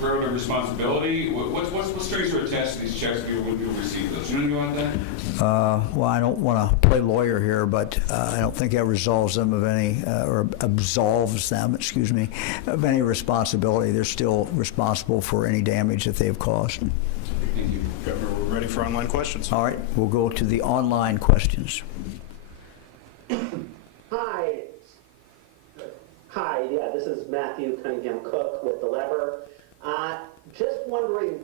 railroad responsibility? What strings are attached to these checks when people receive those? You know anything about that? Well, I don't want to play lawyer here, but I don't think that resolves them of any, or absolves them, excuse me, of any responsibility. They're still responsible for any damage that they've caused. Thank you. Governor, we're ready for online questions. All right, we'll go to the online questions. Hi, yeah, this is Matthew Cunningham Cook with The Lever. Just wondering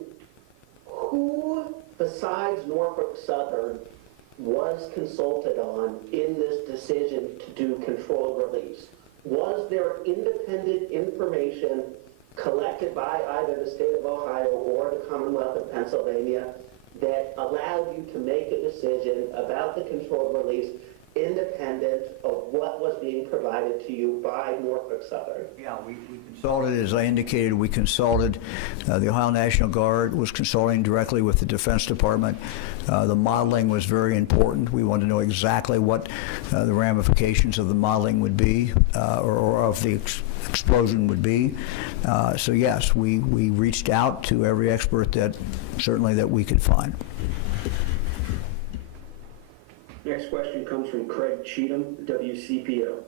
who besides Norfolk Southern was consulted on in this decision to do controlled release? Was there independent information collected by either the state of Ohio or the Commonwealth of Pennsylvania that allowed you to make a decision about the controlled release independent of what was being provided to you by Norfolk Southern? Yeah, we consulted, as I indicated, we consulted. The Ohio National Guard was consulting directly with the Defense Department. The modeling was very important. We wanted to know exactly what the ramifications of the modeling would be, or of the explosion would be. So yes, we reached out to every expert that we could find. Next question comes from Craig Cheatham, WCPO.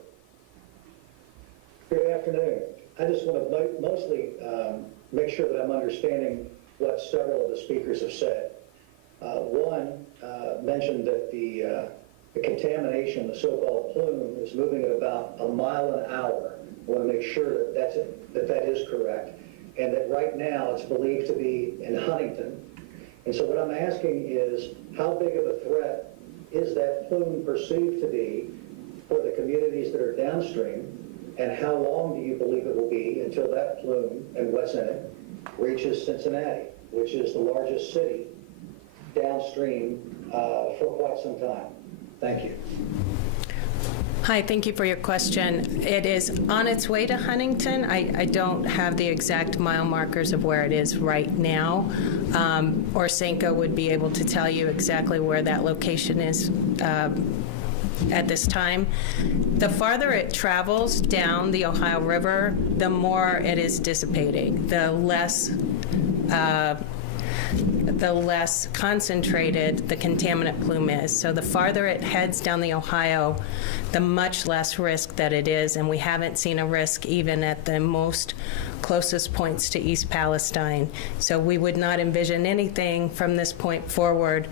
Good afternoon. I just want to mostly make sure that I'm understanding what several of the speakers have said. One mentioned that the contamination, the so-called plume, is moving at about a mile an hour. I want to make sure that is correct, and that right now it's believed to be in Huntington. And so what I'm asking is, how big of a threat is that plume perceived to be for the communities that are downstream, and how long do you believe it will be until that plume and what's in it reaches Cincinnati, which is the largest city downstream for quite some time? Thank you. Hi, thank you for your question. It is on its way to Huntington. I don't have the exact mile markers of where it is right now. Orsenko would be able to tell you exactly where that location is at this time. The farther it travels down the Ohio River, the more it is dissipating, the less concentrated the contaminant plume is. So the farther it heads down the Ohio, the much less risk that it is, and we haven't seen a risk even at the most closest points to East Palestine. So we would not envision anything from this point forward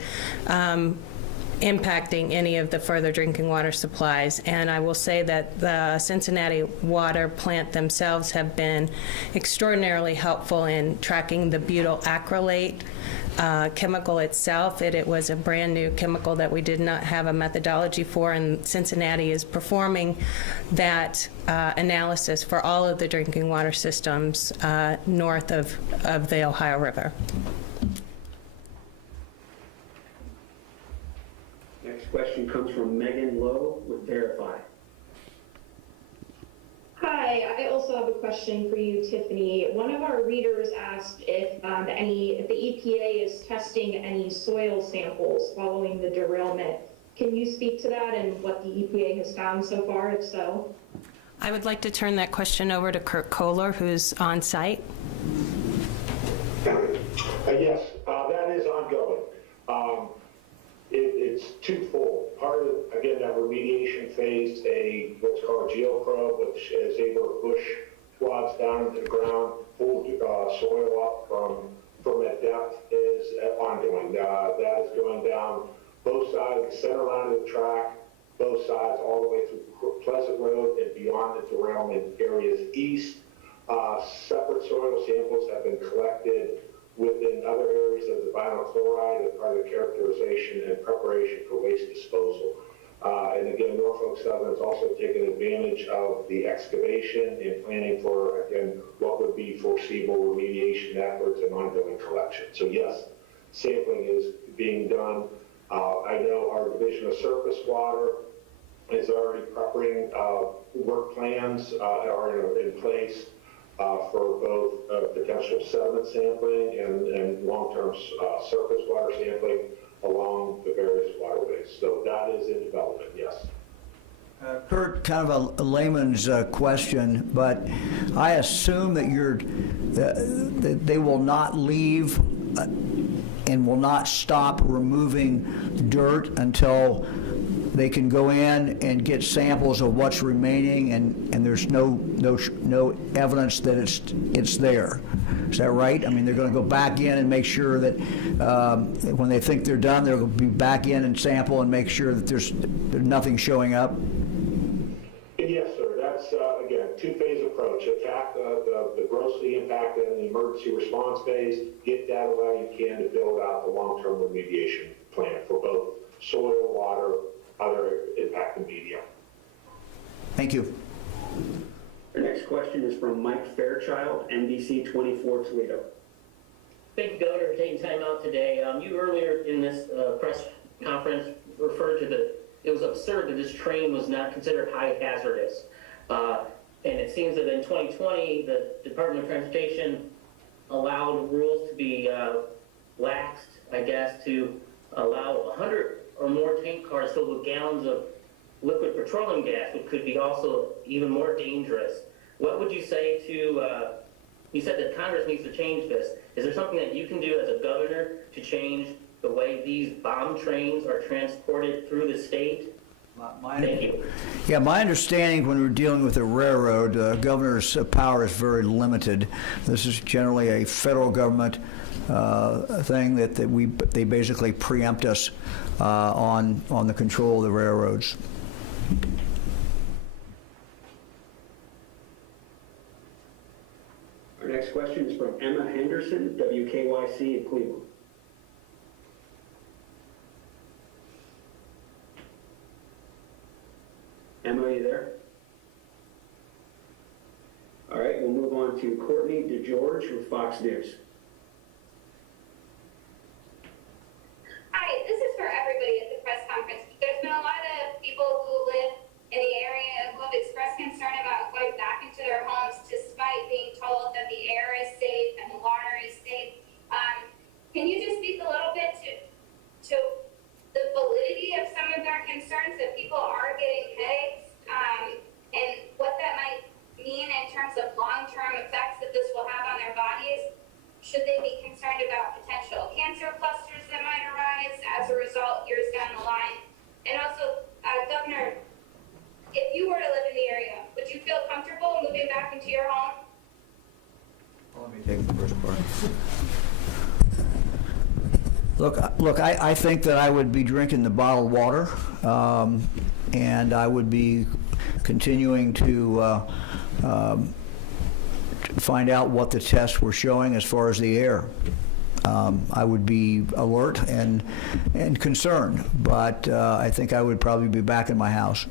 impacting any of the further drinking water supplies. And I will say that the Cincinnati water plant themselves have been extraordinarily helpful in tracking the butyl acrylate chemical itself. It was a brand-new chemical that we did not have a methodology for, and Cincinnati is performing that analysis for all of the drinking water systems north of the Ohio River. Next question comes from Megan Lowe with Verify. Hi, I also have a question for you, Tiffany. One of our readers asked if the EPA is testing any soil samples following the derailment. Can you speak to that and what the EPA has found so far, if so? I would like to turn that question over to Kurt Kohler, who's on site. Yes, that is ongoing. It's twofold. Part of, again, that remediation phase, what's called a geoprobe, which is able to push swaths down into the ground, pull soil up from that depth, is ongoing. That is going down both sides, the center line of the track, both sides, all the way through Pleasant Road and beyond the derailment areas east. Separate soil samples have been collected within other areas of the vinyl chloride as part of the characterization and preparation for waste disposal. And again, Norfolk Southern is also taking advantage of the excavation and planning for, again, what would be foreseeable remediation efforts and ongoing collection. So yes, sampling is being done. I know our Division of Surface Water is already preparing work plans are in place for both potential sediment sampling and long-term surface water sampling along the various waterways. So that is in development, yes. Kurt, kind of a layman's question, but I assume that that they will not leave and will not stop removing dirt until they can go in and get samples of what's remaining, and there's no evidence that it's there. Is that right? I mean, they're going to go back in and make sure that when they think they're done, they'll be back in and sample and make sure that there's nothing showing up? Yes, sir. That's, again, two-phase approach. Attack the grossly impacted and the emergency response phase, get data while you can to build out the long-term remediation plan for both soil, water, other impacted media. Thank you. Our next question is from Mike Fairchild, NBC 24 Toledo. Thank you, Governor, for taking time out today. You earlier in this press conference referred to it was absurd that this train was not considered high hazardous. And it seems that in 2020, the Department of Transportation allowed rules to be laxed, I guess, to allow 100 or more tank cars filled with gallons of liquid petroleum gas, which could be also even more dangerous. What would you say to, you said that Congress needs to change this. Is there something that you can do as a governor to change the way these bomb trains are transported through the state? Thank you. Yeah, my understanding when we're dealing with a railroad, governor's power is very limited. This is generally a federal government thing that they basically preempt us on the control of the railroads. Our next question is from Emma Henderson, WKYC in Cleveland. Emma, are you there? All right, we'll move on to Courtney DeGeorge with Fox News. Hi, this is for everybody at the press conference. There's been a lot of people who live in the area who have expressed concern about going back into their homes despite being told that the air is safe and the water is safe. Can you just speak a little bit to the validity of some of their concerns that people are getting headaches and what that might mean in terms of long-term effects that this will have on their bodies? Should they be concerned about potential cancer clusters that might arise as a result years down the line? And also, Governor, if you were to live in the area, would you feel comfortable moving back into your home? Let me take the first part. Look, I think that I would be drinking the bottled water, and I would be continuing to find out what the tests were showing as far as the air. I would be alert and concerned, but I think I would probably be back in my house.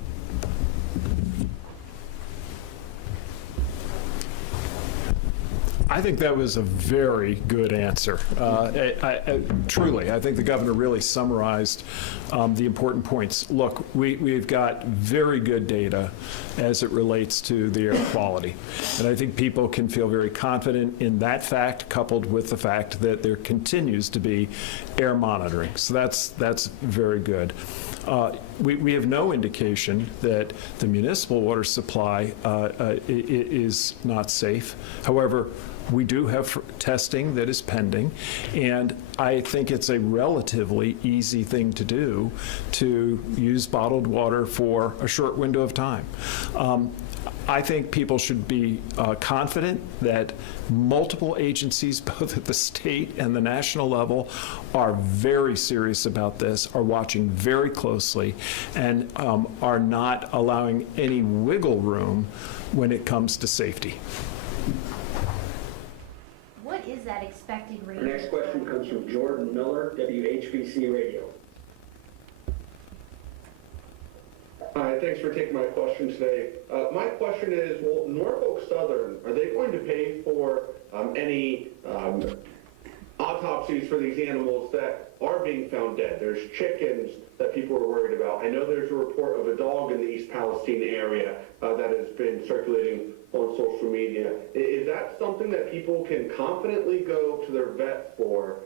I think that was a very good answer. Truly, I think the governor really summarized the important points. Look, we've got very good data as it relates to the air quality. And I think people can feel very confident in that fact, coupled with the fact that there continues to be air monitoring. So that's very good. We have no indication that the municipal water supply is not safe. However, we do have testing that is pending, and I think it's a relatively easy thing to do to use bottled water for a short window of time. I think people should be confident that multiple agencies, both at the state and the national level, are very serious about this, are watching very closely, and are not allowing any wiggle room when it comes to safety. What is that expected rate? Our next question comes from Jordan Miller, WHBC Radio. Hi, thanks for taking my question today. My question is, will Norfolk Southern, are they going to pay for any autopsies for these animals that are being found dead? There's chickens that people are worried about. I know there's a report of a dog in the East Palestine area that has been circulating on social media. Is that something that people can confidently go to their vet for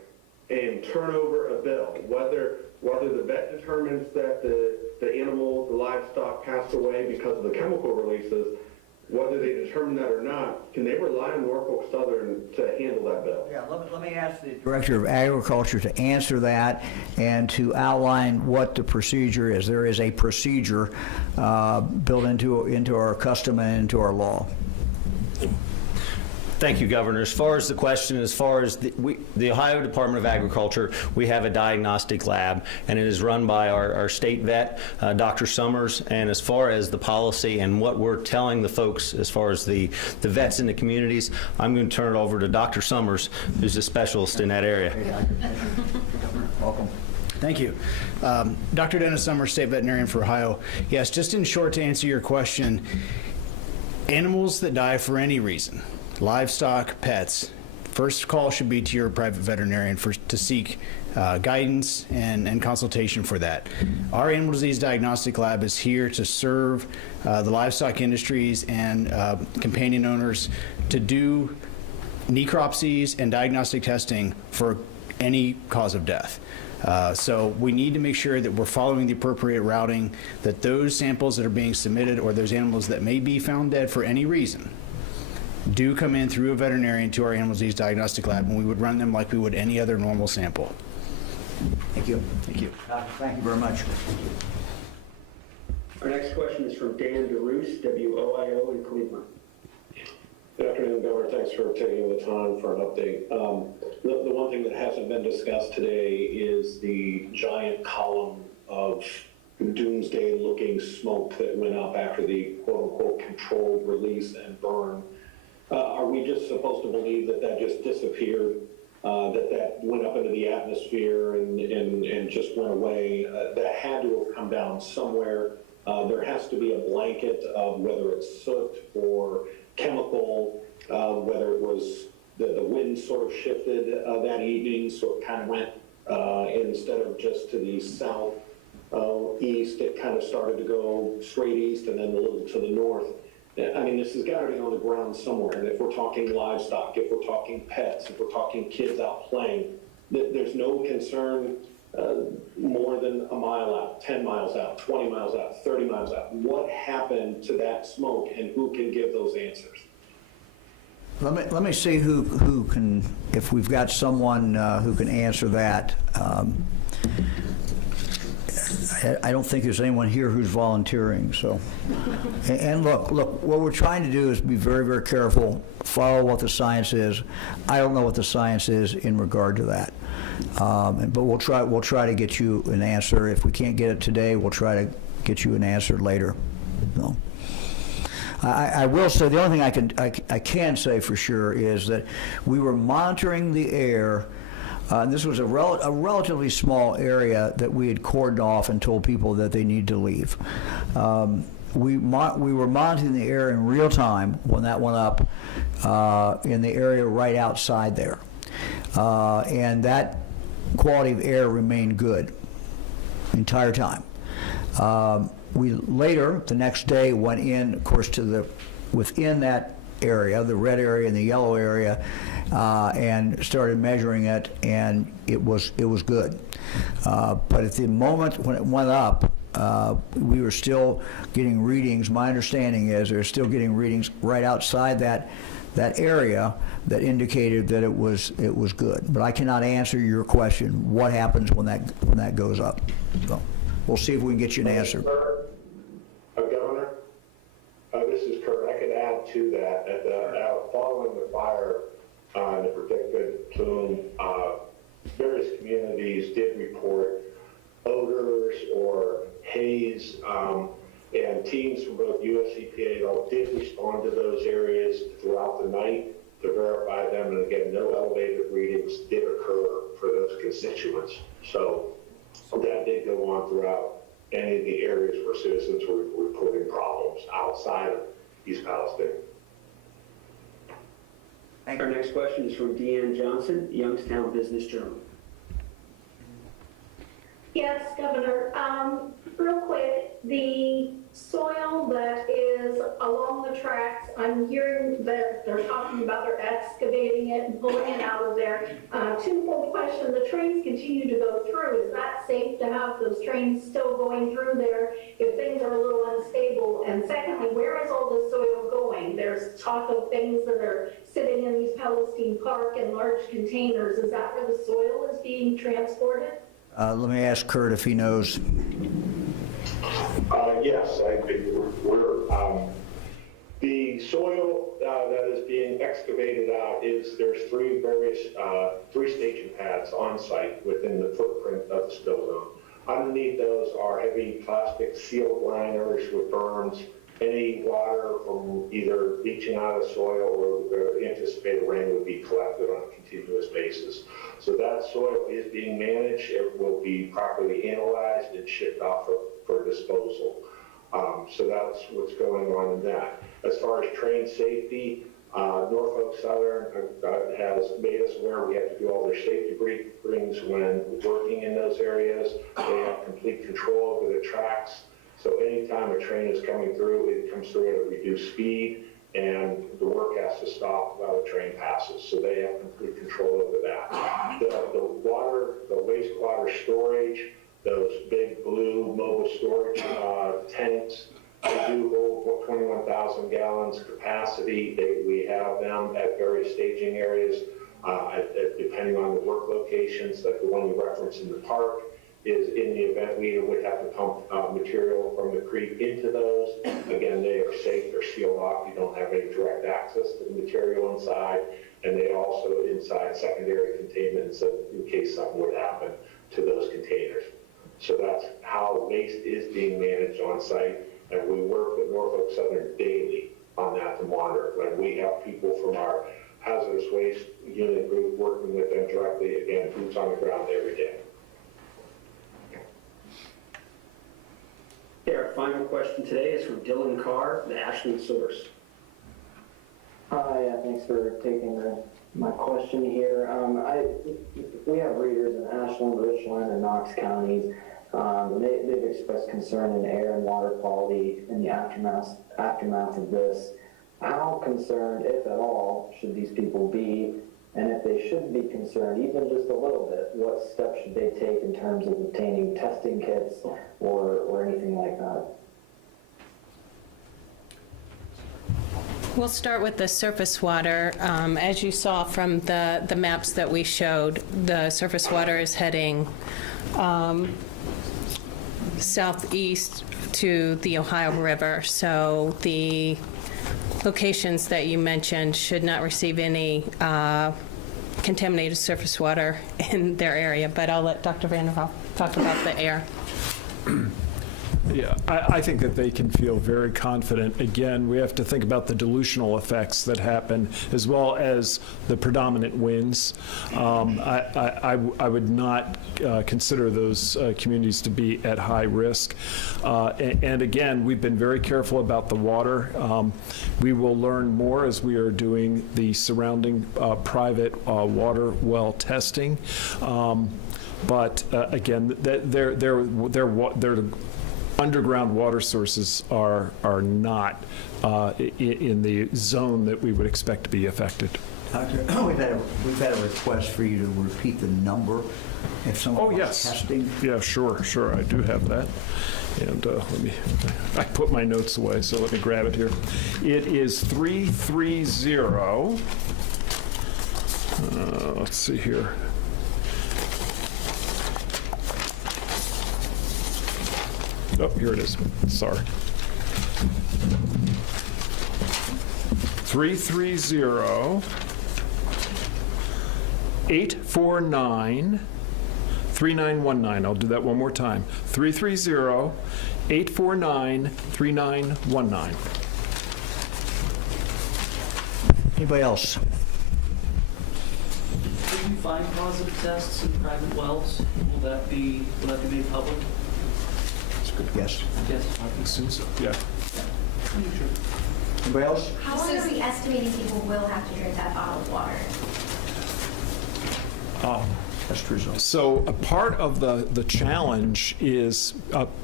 and turn over a bill, whether the vet determines that the animal, the livestock passed away because of the chemical releases, whether they determine that or not, can they rely on Norfolk Southern to handle that bill? Yeah, let me ask the Director of Agriculture to answer that and to outline what the procedure is. There is a procedure built into our custom and into our law. Thank you, Governor. As far as the question, as far as the Ohio Department of Agriculture, we have a diagnostic lab, and it is run by our state vet, Dr. Summers. And as far as the policy and what we're telling the folks as far as the vets in the communities, I'm going to turn it over to Dr. Summers, who's a specialist in that area. Welcome. Thank you. Dr. Dennis Summers, State Veterinarian for Ohio. Yes, just in short to answer your question, animals that die for any reason, livestock, pets, first call should be to your private veterinarian to seek guidance and consultation for that. Our animal disease diagnostic lab is here to serve the livestock industries and companion owners to do necropsies and diagnostic testing for any cause of death. So we need to make sure that we're following the appropriate routing, that those samples that are being submitted or those animals that may be found dead for any reason do come in through a veterinarian to our animal disease diagnostic lab, and we would run them like we would any other normal sample. Thank you. Thank you. Thank you very much. Our next question is from Dan DeRoos, WOIO in Cleveland. Good afternoon, Governor. Thanks for taking the time for an update. The one thing that hasn't been discussed today is the giant column of doomsday-looking smoke that went up after the quote-unquote controlled release and burn. Are we just supposed to believe that that just disappeared, that went up into the atmosphere and just went away? That had to have come down somewhere. There has to be a blanket of whether it's soot or chemical, whether it was the wind sort of shifted that evening, so it kind of went instead of just to the south east, it kind of started to go straight east and then a little to the north. I mean, this has got to be on the ground somewhere. And if we're talking livestock, if we're talking pets, if we're talking kids out playing, there's no concern more than a mile out, 10 miles out, 20 miles out, 30 miles out. What happened to that smoke, and who can give those answers? Let me see who can, if we've got someone who can answer that. I don't think there's anyone here who's volunteering. So, and look, what we're trying to do is be very, very careful, follow what the science is. I don't know what the science is in regard to that, but we'll try to get you an answer. If we can't get it today, we'll try to get you an answer later. So, I will say the only thing I can say for sure is that we were monitoring the air This was a relatively small area that we had cordoned off and told people that they need to leave. We were monitoring the air in real time when that went up in the area right outside there. And that quality of air remained good the entire time. We later, the next day, went in, of course, to within that area, the red area and the yellow area, and started measuring it, and it was good. But at the moment when it went up, we were still getting readings. My understanding is they're still getting readings right outside that area that indicated that it was good. But I cannot answer your question, what happens when that goes up. So we'll see if we can get you an answer. Governor, this is Kurt. I could add to that. Following the fire in the predicted plume, various communities did report odors or haze, and teams from both US EPA and all did respond to those areas throughout the night to verify them, and again, no elevated readings did occur for those constituents. So that did go on throughout any of the areas where citizens were reporting problems outside of East Palestine. Our next question is from Deanne Johnson, Youngstown Business Journal. Yes, Governor. Real quick, the soil that is along the tracks, I'm hearing that they're talking about they're excavating it and pulling it out of there. Twofold question, the trains continue to go through. Is that safe to have those trains still going through there if things are a little unstable? And secondly, where is all this soil going? There's talk of things that are sitting in East Palestine Park in large containers. Is that where the soil is being transported? Let me ask Kurt if he knows. Yes, I think the soil that is being excavated out there's three staging pads on site within the footprint of the spill zone. Underneath those are heavy plastic sealed liners with berms. Any water from either leaching out of soil or anticipated rain would be collected on a continuous basis. So that soil is being managed. It will be properly analyzed and shipped off for disposal. So that's what's going on in that. As far as train safety, Norfolk Southern has made us aware we have to do all their safety briefings when working in those areas. They have complete control over the tracks. So anytime a train is coming through, it comes through at a reduced speed, and the work has to stop while the train passes. So they have complete control over that. The wastewater storage, those big blue mobile storage tanks, they do hold 21,000 gallons capacity. We have them at various staging areas, depending on the work locations, like the one you referenced in the park. Is in the event we would have to pump material from the creek into those. Again, they are safe, they're sealed off, you don't have any direct access to the material inside, and they also inside secondary containment so in case something would happen to those containers. So that's how waste is being managed on site, and we work with Norfolk Southern daily on that to monitor. When we have people from our hazardous waste unit group working with them directly, again, boots on the ground every day. Our final question today is from Dylan Carr, the Ashland Source. Hi, thanks for taking my question here. We have readers in Ashland, Richland, and Knox counties. They've expressed concern in air and water quality in the aftermath of this. How concerned, if at all, should these people be? And if they should be concerned, even just a little bit, what steps should they take in terms of obtaining testing kits or anything like that? We'll start with the surface water. As you saw from the maps that we showed, the surface water is heading southeast to the Ohio River. So the locations that you mentioned should not receive any contaminated surface water in their area, but I'll let Dr. Vanderhoff talk about the air. Yeah, I think that they can feel very confident. Again, we have to think about the dilutional effects that happen, as well as the predominant winds. I would not consider those communities to be at high risk. And again, we've been very careful about the water. We will learn more as we are doing the surrounding private water well testing. But again, their underground water sources are not in the zone that we would expect to be affected. Doctor, we've had a request for you to repeat the number if someone was testing. Yeah, sure, I do have that. And I put my notes away, so let me grab it here. It is 330. Let's see here. Oh, here it is. Sorry. 330-849-3919. I'll do that one more time. 330-849-3919. Anybody else? If you find positive tests in private wells, will that be made public? Yes. Yes. I assume so. Yeah. Anybody else? How long are we estimating people will have to drink that bottled water? So a part of the challenge is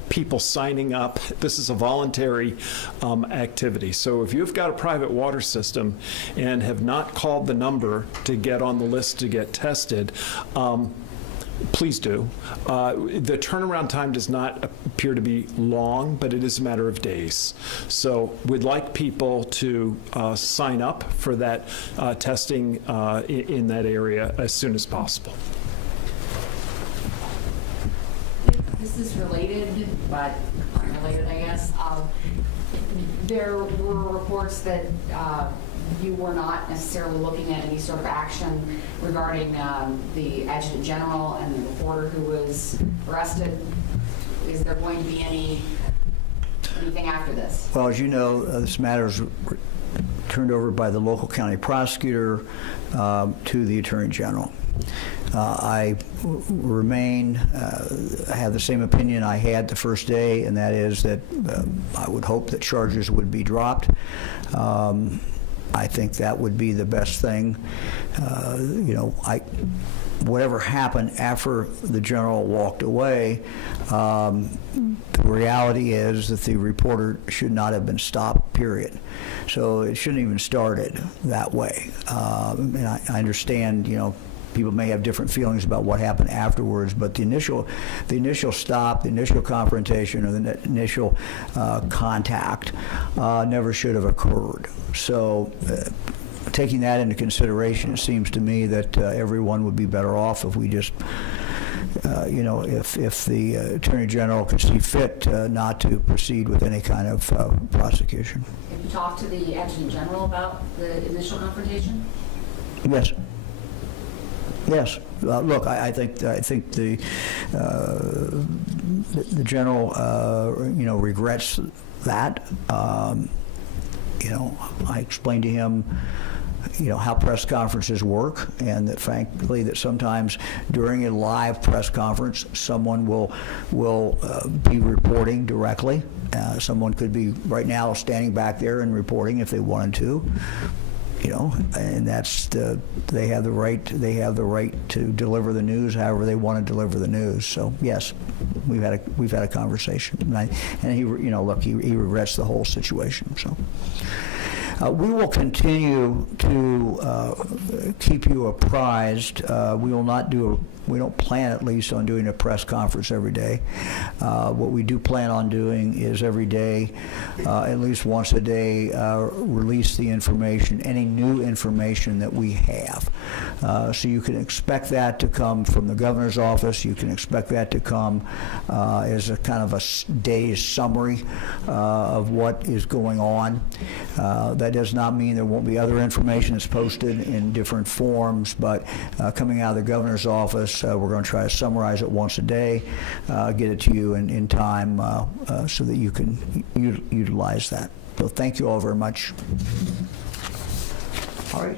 people signing up. This is a voluntary activity. So if you've got a private water system and have not called the number to get on the list to get tested, please do. The turnaround time does not appear to be long, but it is a matter of days. So we'd like people to sign up for that testing in that area as soon as possible. This is related, but unrelated, I guess. There were reports that you were not necessarily looking at any sort of action regarding the adjutant general and the reporter who was arrested. Is there going to be anything after this? Well, as you know, this matter is turned over by the local county prosecutor to the attorney general. I remain, have the same opinion I had the first day, and that is that I would hope that charges would be dropped. I think that would be the best thing. Whatever happened after the general walked away, the reality is that the reporter should not have been stopped, period. So it shouldn't even started that way. And I understand, people may have different feelings about what happened afterwards, but the initial stop, the initial confrontation, or the initial contact never should have occurred. So taking that into consideration, it seems to me that everyone would be better off if we just, if the Attorney General could see fit not to proceed with any kind of prosecution. Have you talked to the Adjutant General about the initial confrontation? Yes. Yes. Look, I think the general, regrets that. I explained to him, how press conferences work, and that frankly that sometimes during a live press conference someone will be reporting directly. Someone could be right now standing back there and reporting if they wanted to. And that's they have the right to deliver the news however they want to deliver the news. So yes, we've had a conversation, and he regrets the whole situation. So we will continue to keep you apprised. We don't plan, at least, on doing a press conference every day. What we do plan on doing is every day, at least once a day, release the information, any new information that we have. So you can expect that to come from the governor's office. You can expect that to come as a kind of a day's summary of what is going on. That does not mean there won't be other information that's posted in different forms, but coming out of the governor's office, we're going to try to summarize it once a day, get it to you in time so that you can utilize that. So thank you all very much. All right.